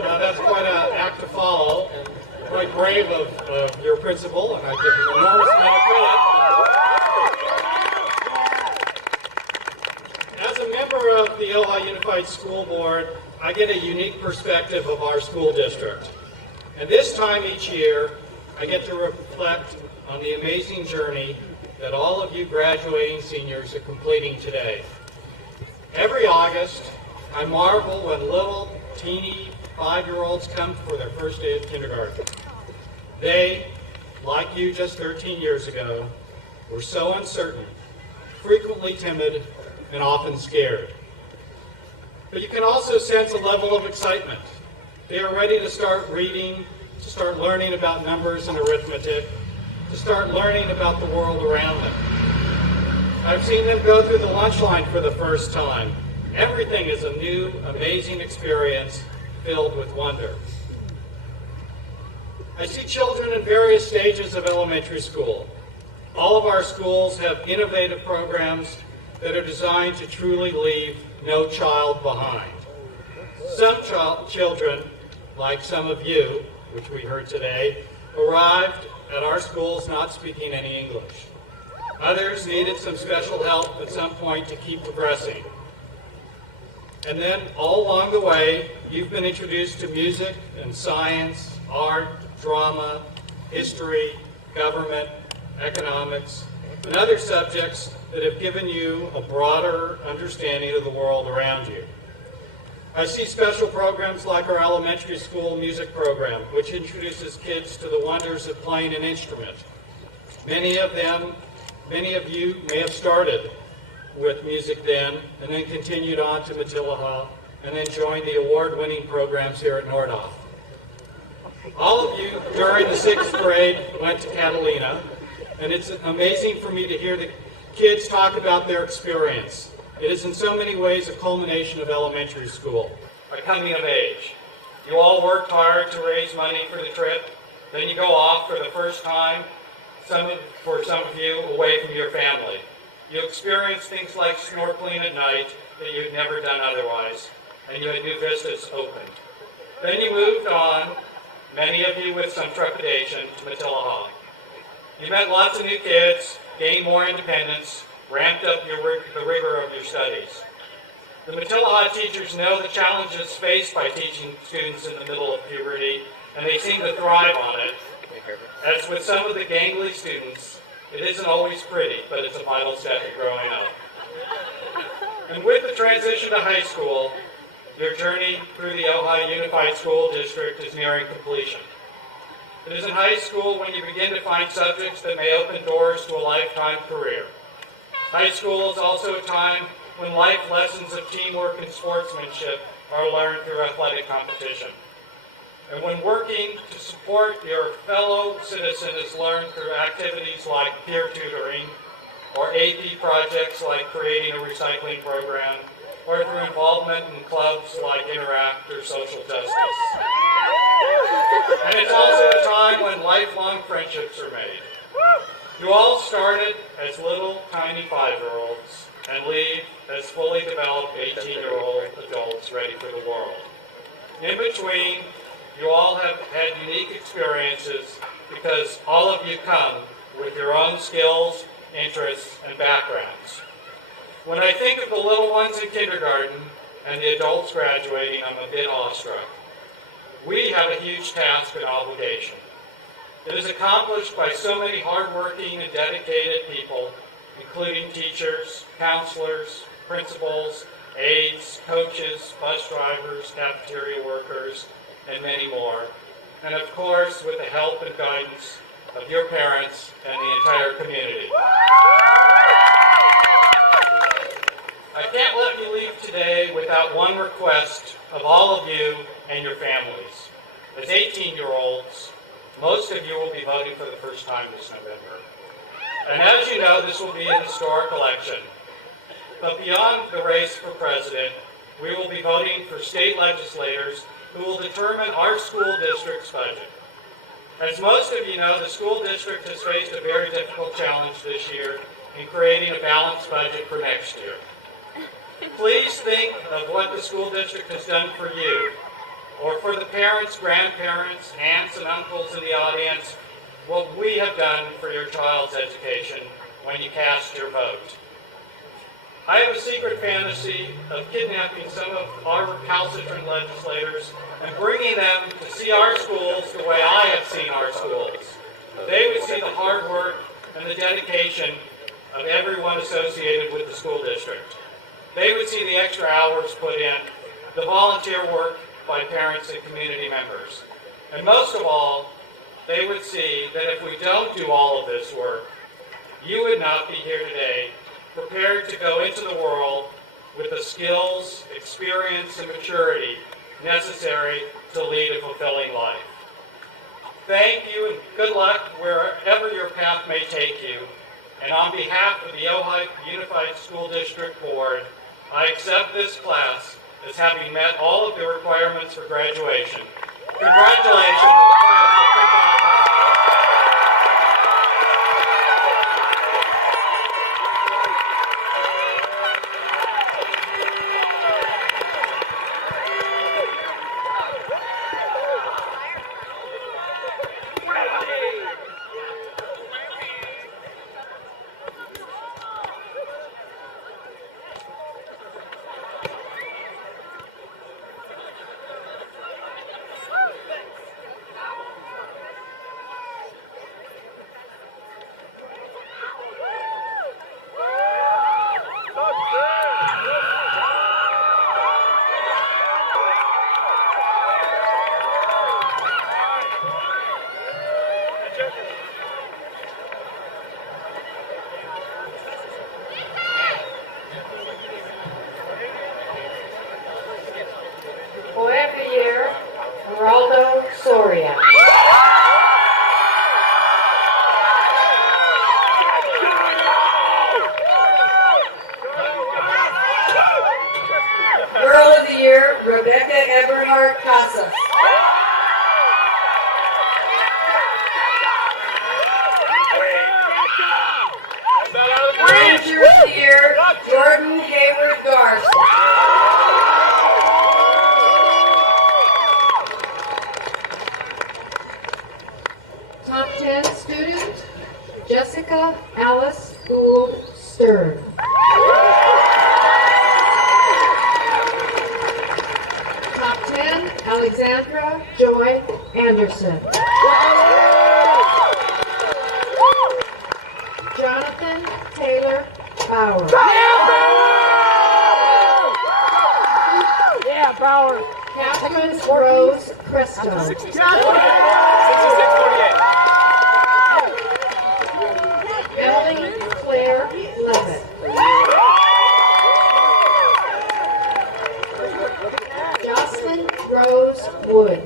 Now that's quite an act to follow, and quite brave of your principal, and I give him an enormous amount of credit. As a member of the Ojai Unified School Board, I get a unique perspective of our school district. And this time each year, I get to reflect on the amazing journey that all of you graduating seniors are completing today. Every August, I marvel when little teeny 5-year-olds come for their first day of kindergarten. They, like you just 13 years ago, were so uncertain, frequently timid, and often scared. But you can also sense a level of excitement. They are ready to start reading, to start learning about numbers and arithmetic, to start learning about the world around them. I've seen them go through the lunch line for the first time. Everything is a new, amazing experience filled with wonder. I see children in various stages of elementary school. All of our schools have innovative programs that are designed to truly leave no child behind. Some children, like some of you, which we heard today, arrived at our schools not speaking any English. Others needed some special help at some point to keep progressing. And then all along the way, you've been introduced to music and science, art, drama, history, government, economics, and other subjects that have given you a broader understanding of the world around you. I see special programs like our elementary school music program, which introduces kids to the wonders of playing an instrument. Many of them Many of you may have started with music then, and then continued on to Matilaha, and then joined the award-winning programs here at Nordhoff. All of you during the 6th grade went to Catalina, and it's amazing for me to hear the kids talk about their experience. It is in so many ways a culmination of elementary school, a coming of age. You all worked hard to raise money for the trip, then you go off for the first time, for some of you, away from your family. You experienced things like snorkeling at night that you'd never done otherwise, and you had new vistas opened. Then you moved on, many of you with some trepidation, to Matilaha. You met lots of new kids, gained more independence, ramped up the rigor of your studies. The Matilaha teachers know the challenges faced by teaching students in the middle of puberty, and they seem to thrive on it. As with some of the gangly students, it isn't always pretty, but it's a vital step in growing up. And with the transition to high school, your journey through the Ojai Unified School District is nearing completion. It is in high school when you begin to find subjects that may open doors to a lifetime career. High school is also a time when life lessons of teamwork and sportsmanship are learned through athletic competition. And when working to support your fellow citizen is learned through activities like peer tutoring, or AP projects like creating a recycling program, or through involvement in clubs like Interact or Social Justice. And it's also a time when lifelong friendships are made. You all started as little tiny 5-year-olds and leave as fully developed 18-year-old adults ready for the world. In between, you all have had unique experiences because all of you come with your own skills, interests, and backgrounds. When I think of the little ones in kindergarten and the adults graduating, I'm a bit awestruck. We have a huge task and obligation. It is accomplished by so many hardworking and dedicated people, including teachers, counselors, principals, aides, coaches, bus drivers, cafeteria workers, and many more. And of course, with the help and guidance of your parents and the entire community. I can't let you leave today without one request of all of you and your families. As 18-year-olds, most of you will be voting for the first time this November. And as you know, this will be a historic election. But beyond the race for president, we will be voting for state legislators who will determine our school district's budget. As most of you know, the school district has faced a very difficult challenge this year in creating a balanced budget for next year. Please think of what the school district has done for you, or for the parents, grandparents, aunts, and uncles in the audience, what we have done for your child's education when you cast your vote. I have a secret fantasy of kidnapping some of our recalcitrant legislators and bringing them to see our schools the way I have seen our schools. They would see the hard work and the dedication of everyone associated with the school district. They would see the extra hours put in, the volunteer work by parents and community members. And most of all, they would see that if we don't do all of this work, you would not be here today prepared to go into the world with the skills, experience, and maturity necessary to lead a fulfilling life. Thank you and good luck wherever your path may take you. And on behalf of the Ojai Unified School District Board, I accept this class as having met all of the requirements for graduation. Congratulations. Manager of the Year, Jordan Hayward Garth. Top 10 student, Jessica Alice Gould Stern. Top 10, Alexandra Joy Anderson. Jonathan Taylor Bauer. Yeah, Bauer. Catherine Rose Cresto. Emily Claire Levitt. Jocelyn Rose Wood.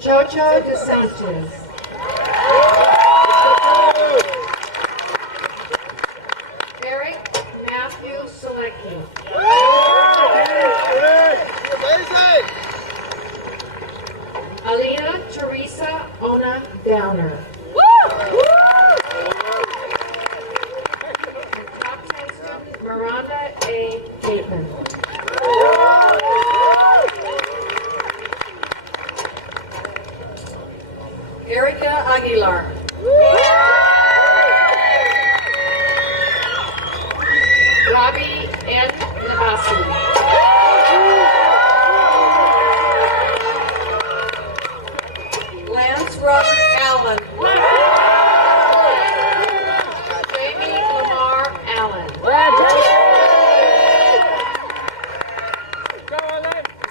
Jojo DeSantis. Eric Matthew Selecki. Alina Teresa Ona Downer. Top 10 student Miranda A. Gateman. Erica Aguilar. Robbie N. Nabasi. Lance Robert Allen. Jamie Lamar Allen.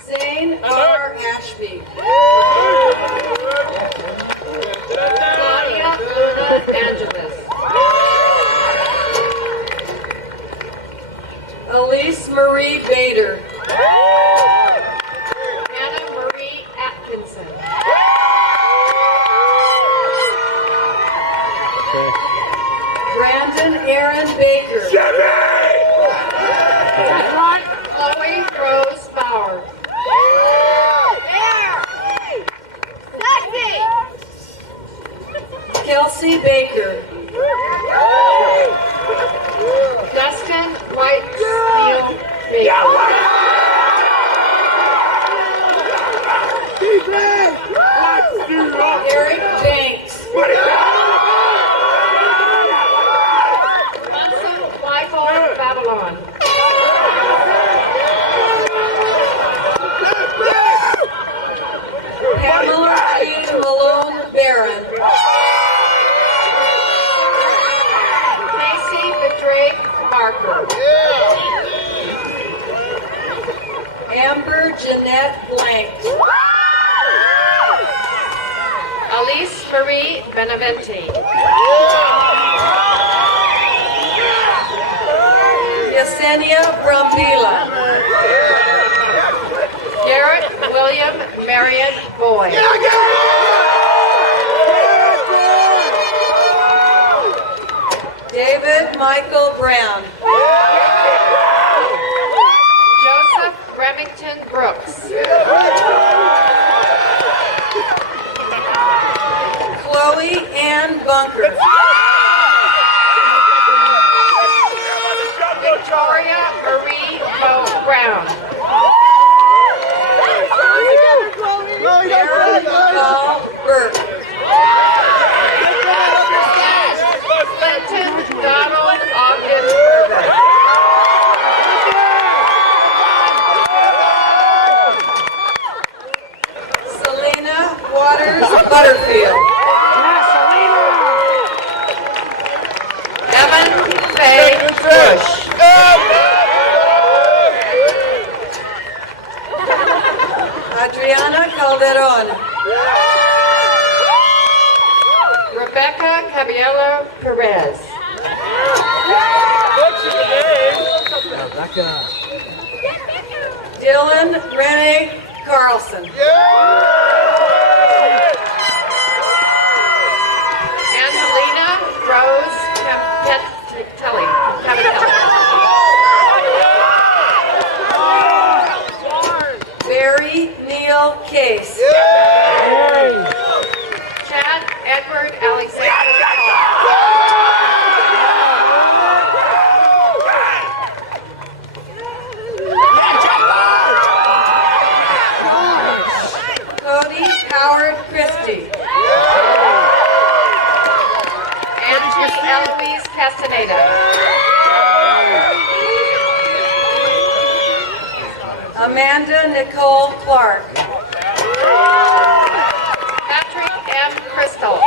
Zane R. Ashby. Claudia Luna Angeles. Elise Marie Bader. Anna Marie Atkinson. Brandon Aaron Baker. Chloe Rose Bauer. Kelsey Baker. Dustin Whitefield Baker. Eric Banks. Munson Michael Babylon. Pamela G. Malone Barron. Casey Drake Parker. Amber Jeanette Blank. Elise Marie Benavente. Yesenia Brambila. Garrett William Marion Boyd. David Michael Brown. Joseph Remington Brooks. Chloe Ann Bunker. Victoria Marie Bo Brown. Aaron Paul Burke. Clinton Donald Ogden Herbert. Selena Waters Butterfield. Evan Faye Bush. Adriana Calderon. Rebecca Caballero Perez. Dylan Renee Carlson. Angelina Rose Capitelli. Barry Neil Case. Chad Edward Alexander Cody Howard Christie. Angie Eloise Castaneda. Amanda Nicole Clark. Patrick M. Crystal.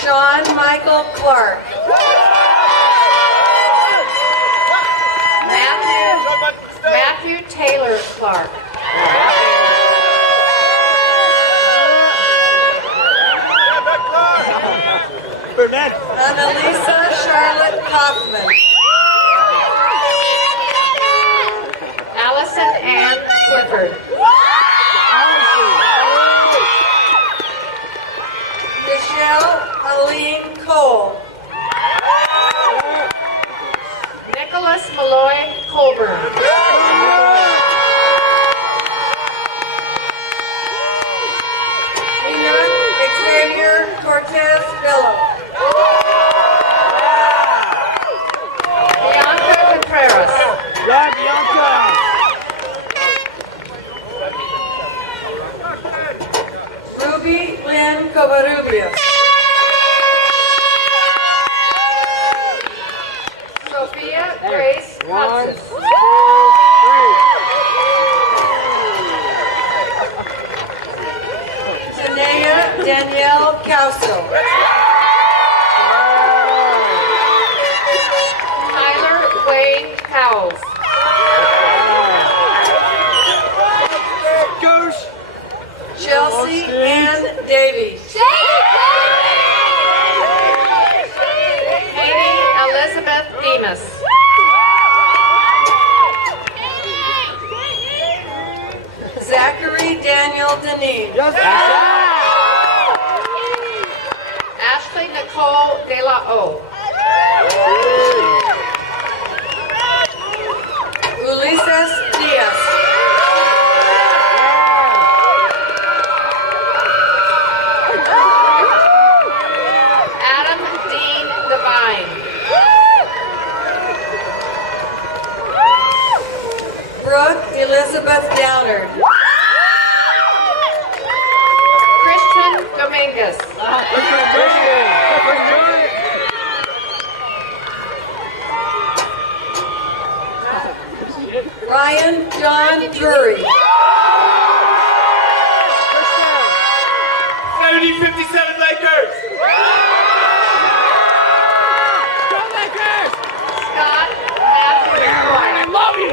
Sean Michael Clark. Matthew Taylor Clark. Annalisa Charlotte Kaufman. Allison Ann Clifford. Michelle Aline Cole. Nicholas Malloy Colburn. Enoch Xavier Cortez Bello. Bianca Contreras. Yeah, Bianca. Ruby Lynn Covarrubias. Sophia Grace Hudson. Tanea Danielle Causo. Tyler Wayne Cowles. Chelsea Ann Davies. Katie Elizabeth Demas. Zachary Daniel Deneen. Ashley Nicole De La O. Ulises Diaz. Adam Dean Devine. Brooke Elizabeth Downard. Christian Dominguez. Ryan John Drury. 70-57 Lakers. Scott Matthew Roy. I love you.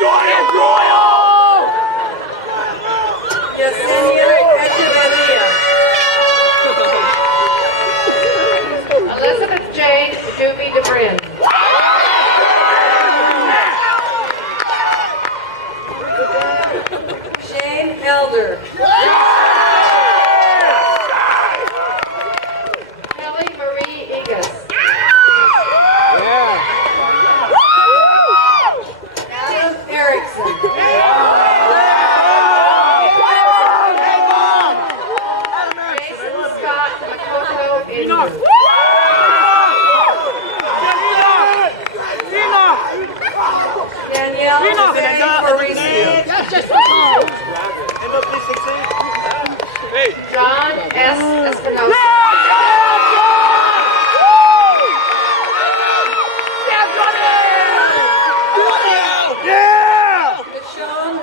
Royal. Yesenia Echeverria. Elizabeth Jane Doobie DeBrin. Shane Elder. Kelly Marie Egas. Adam Erickson. Jason Scott Makoto Ingram. Danielle Mauricio. John S. Espinosa. Michonne.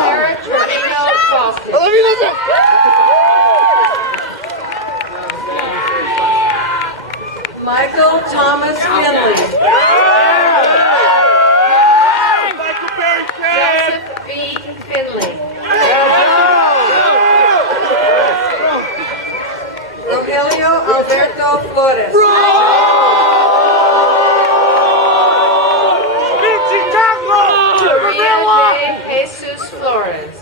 Sarah Trevino Boston. Michael Thomas Finley. Joseph B. Finley. Rogelio Alberto Flores. Maria J. Jesus Flores.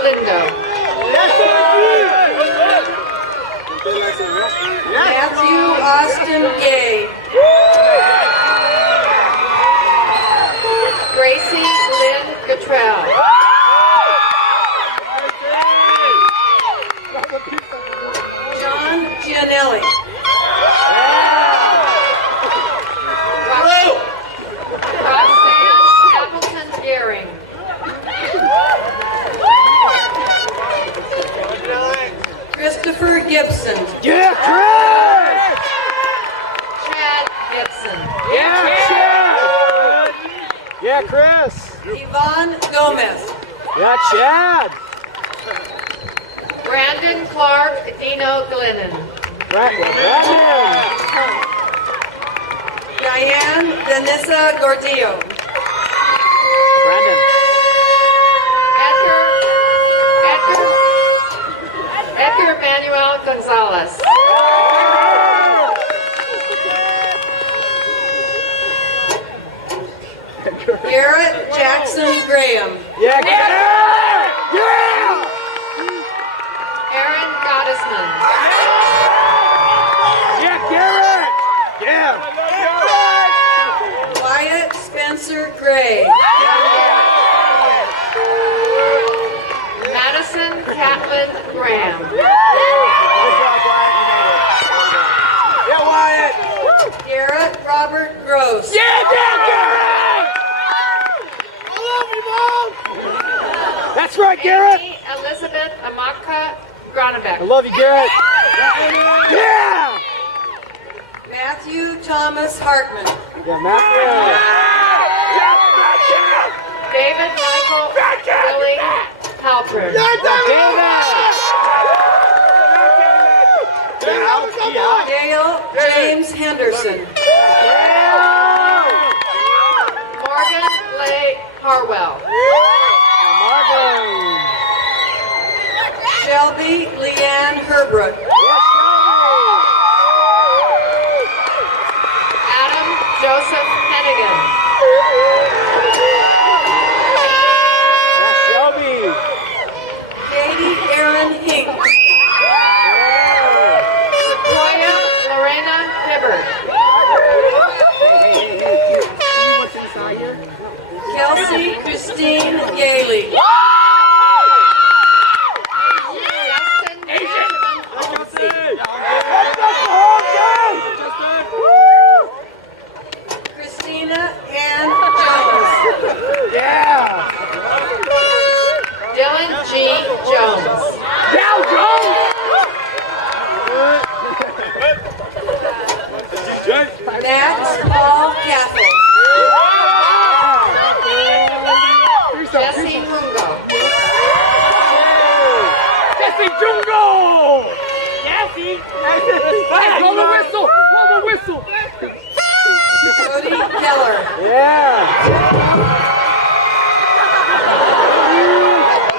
Galindo. Matthew Austin Gay. Gracie Lynn Guttrell. John Gianelli. Roxanne Appleton Gearing. Christopher Gibson. Yeah, Chris! Chad Gibson. Yeah, Chad! Yeah, Chris! Yvonne Gomez. Yeah, Chad! Brandon Clark Dino Glennon. Brandon! Diane Vanessa Gordillo. Brandon. Edgar Manuel Gonzalez. Garrett Jackson Graham. Yeah, Garrett! Yeah! Aaron Gottesman. Yeah, Garrett! Yeah! Wyatt Spencer Gray. Madison Catlin Graham. Yeah, Wyatt! Garrett Robert Gross. Yeah, Garrett! I love you, Mom! That's right, Garrett! Amy Elizabeth Amaka Gronebeck. I love you, Garrett! Yeah! Matthew Thomas Hartman. Yeah, Matthew! David Michael Willie Halpern. Dale James Henderson. Morgan Leigh Harwell. Shelby Leanne Herbrook. Adam Joseph Hennigan. Shelby. Katie Aaron Hinks. Sequoia Lorena Hibbert. Kelsey Christine Gailey. Christina Ann Jones. Yeah! Dylan G. Jones. Dow Jones! Max Paul Cathell. Jesse Mungo. Jesse Jungo! Jesse! Blow the whistle! Blow the whistle! Cody Keller. Yeah!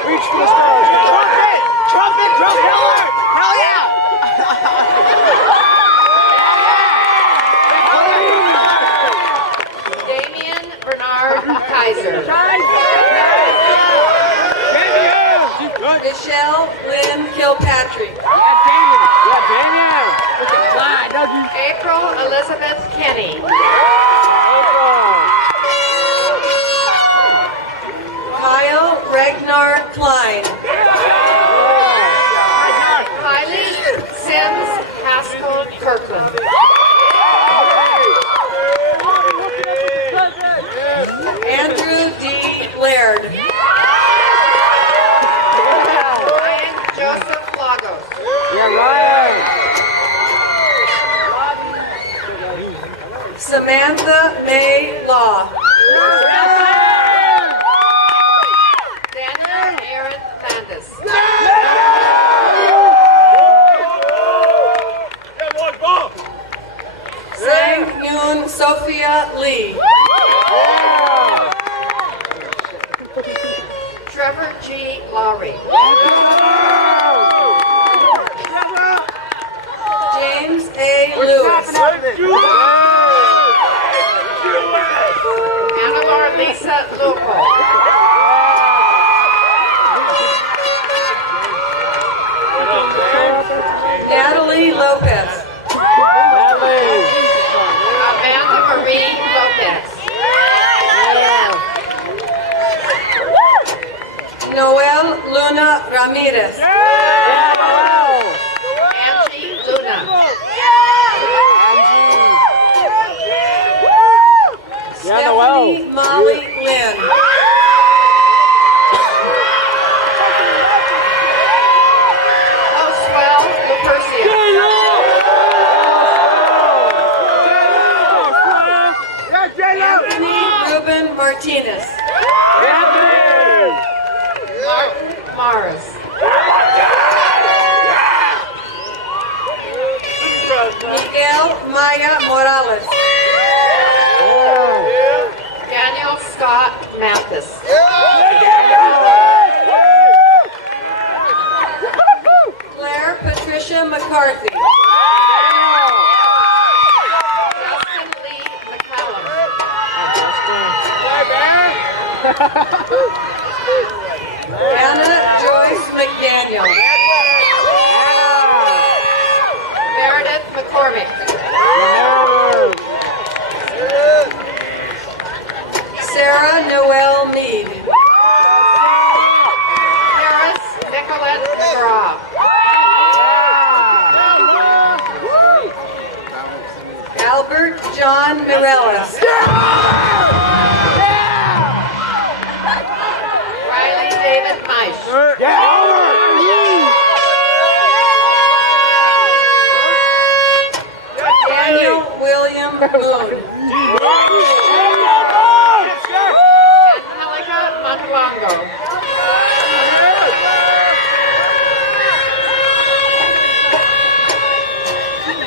Reach for the stars. Trumpet! Trumpet! Trumpet! Hell yeah! Damian Bernard Kaiser. Michelle Lynn Kilpatrick. April Elizabeth Kenny. Kyle Ragnar Klein. Kylie Sims Haskell Kirkland. Andrew D. Laird. Ryan Joseph Lagos. Samantha May Law. Daniel Aaron Landis. Sang Yoon Sophia Lee. Trevor G. Lowry. James A. Lewis. Annalore Lisa Lupo. Ramirez. Angie Luna. Stephanie Molly Lynn. Oswell Lupercia. Anthony Ruben Martinez. Martin Morris. Miguel Maya Morales. Daniel Scott Mathis. Claire Patricia McCarthy. Justin Lee McCallum. Anna Joyce McDaniel. Meredith McCormick. Sarah Noel Mead. Harris Nicolette McGraw. Albert John Mireles. Riley David Meisch. Daniel William Boone. Angelica Montalongo.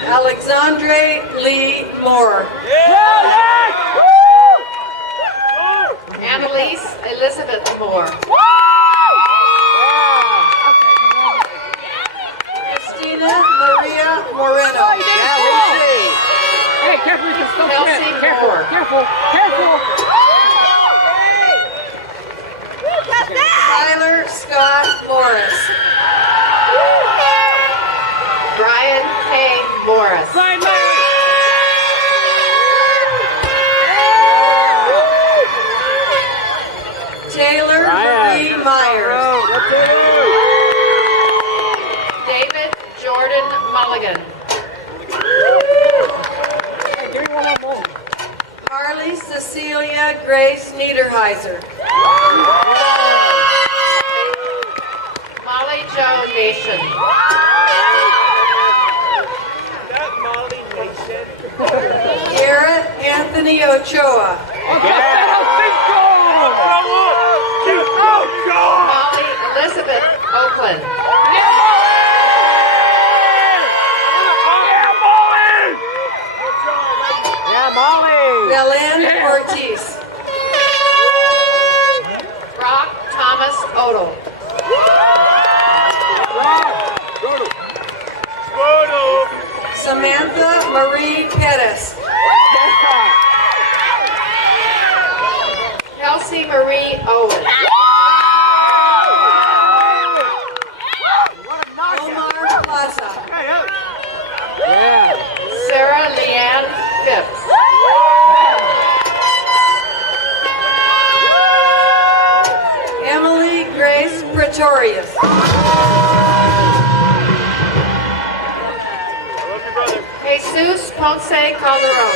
Alexandre Lee Moore. Annalise Elizabeth Moore. Christina Maria Moreno. Hey, careful, you can still Kelsey careful, Moore. careful, careful. Tyler Scott Morris. Brian K. Morris. Taylor Marie Myers. David Jordan Mulligan. Harley Cecilia Grace Niederheiser. Molly Jo Nation. Garrett Anthony Ochoa. Molly Elizabeth Oakland. Belen Ortiz. Brock Thomas Odell. Samantha Marie Pettis. Kelsey Marie Owen. Omar Plaza. Sarah Leanne Phipps. Emily Grace Pretorius. Jesus Ponce Calderon.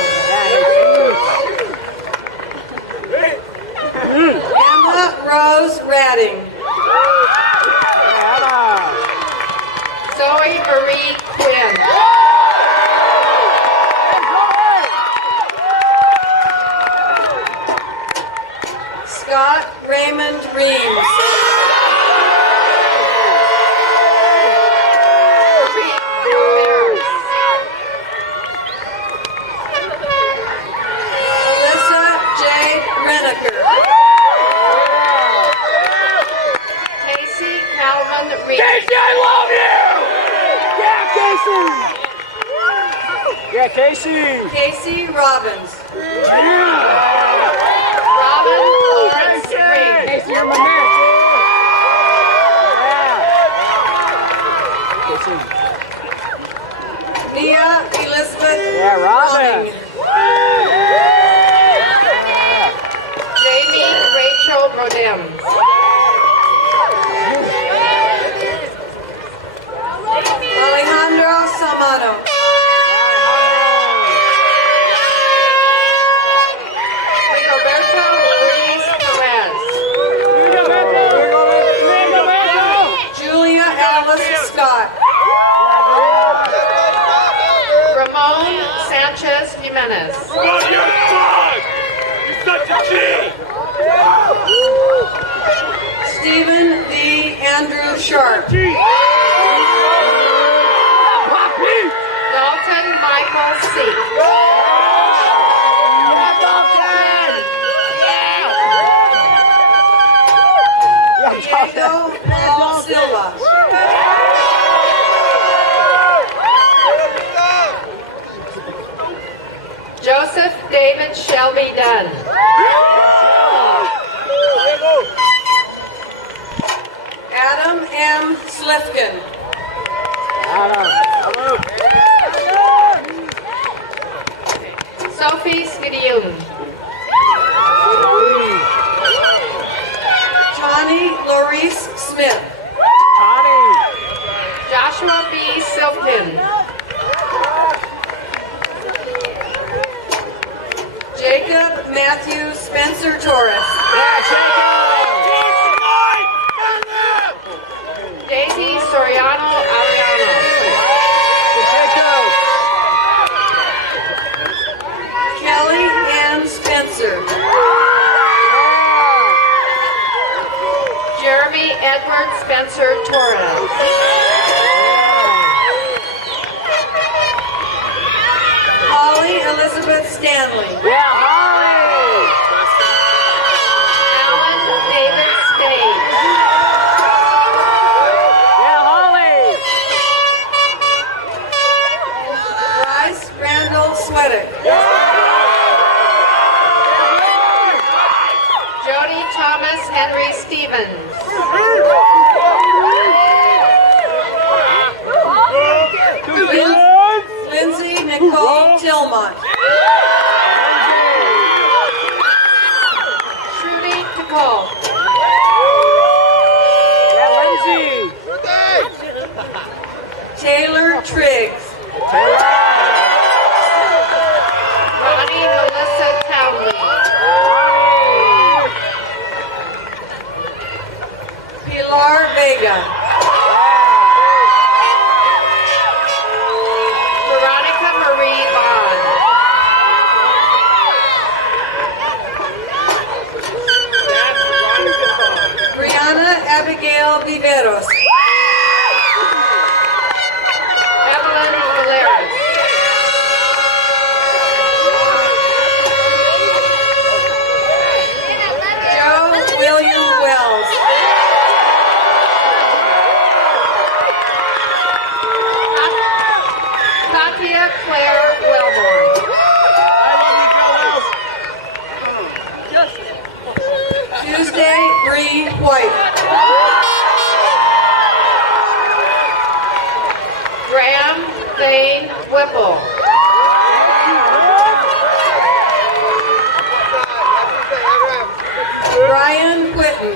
Emma Rose Radding. Zoe Marie Quinn. Scott Raymond Reams. Alyssa J. Renaker. Casey Calvin Reed. Casey, I love you! Yeah, Casey! Yeah, Casey! Casey Robbins. Robin Lawrence Green. Casey, you're my man! Yeah! Nia Elizabeth Yeah, Robin. Ronning. Jamie Rachel Rodem. Andrew Sharp. Dalton Michael Seek. Diego Paul Silva. Joseph David Shelby Dunn. Adam M. Slifkin. Sophie Skidioon. Tawny Laurice Smith. Joshua B. Silkin. Jacob Matthew Spencer Torres. Daisy Soriano Ariano. Kelly Ann Spencer. Jeremy Edward Spencer Torres. Holly Elizabeth Stanley. Alan David Spade. Bryce Randall Swedick. Jody Thomas Henry Stevens. Lindsay Nicole Tillmont. Trudy Nicole. Taylor Triggs. Ronnie Melissa Townley. Pilar Vega. Veronica Marie Bond. Brianna Abigail Viveros. Evelyn Valeris. Joe William Wells. Katia Claire Wellborn. Tuesday Bree White. Graham Thane Whipple. Brian Whitten.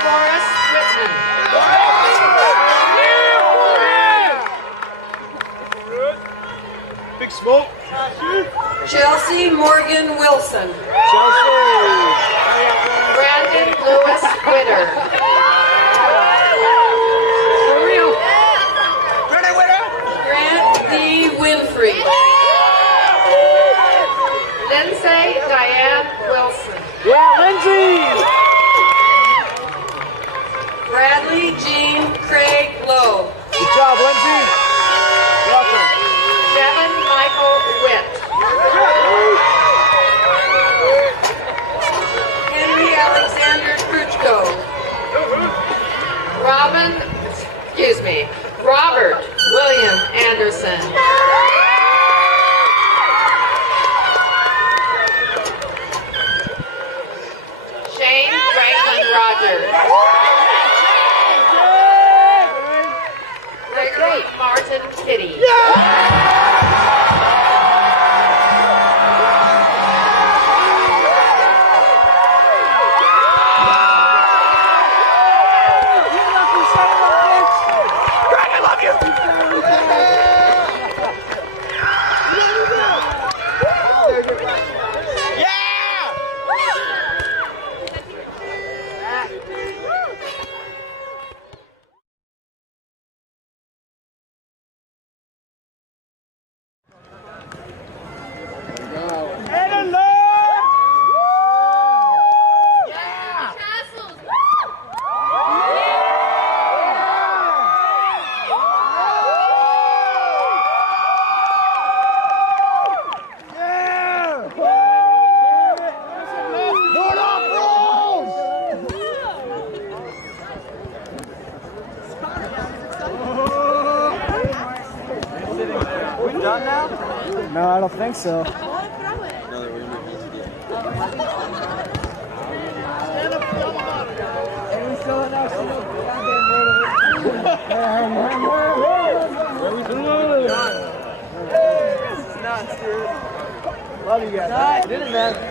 Forrest Whitman. Big smoke. Chelsea Morgan Wilson. Brandon Lewis Witter. Grant D. Winfrey. Lindsay Diane Wilson. Bradley Jean Craig Lowe. Good job, Lindsay. Devin Michael Witt. Henry Alexander Kruchko. Robert William Anderson. Shane No, I don't think so. Love you guys. Did it, man.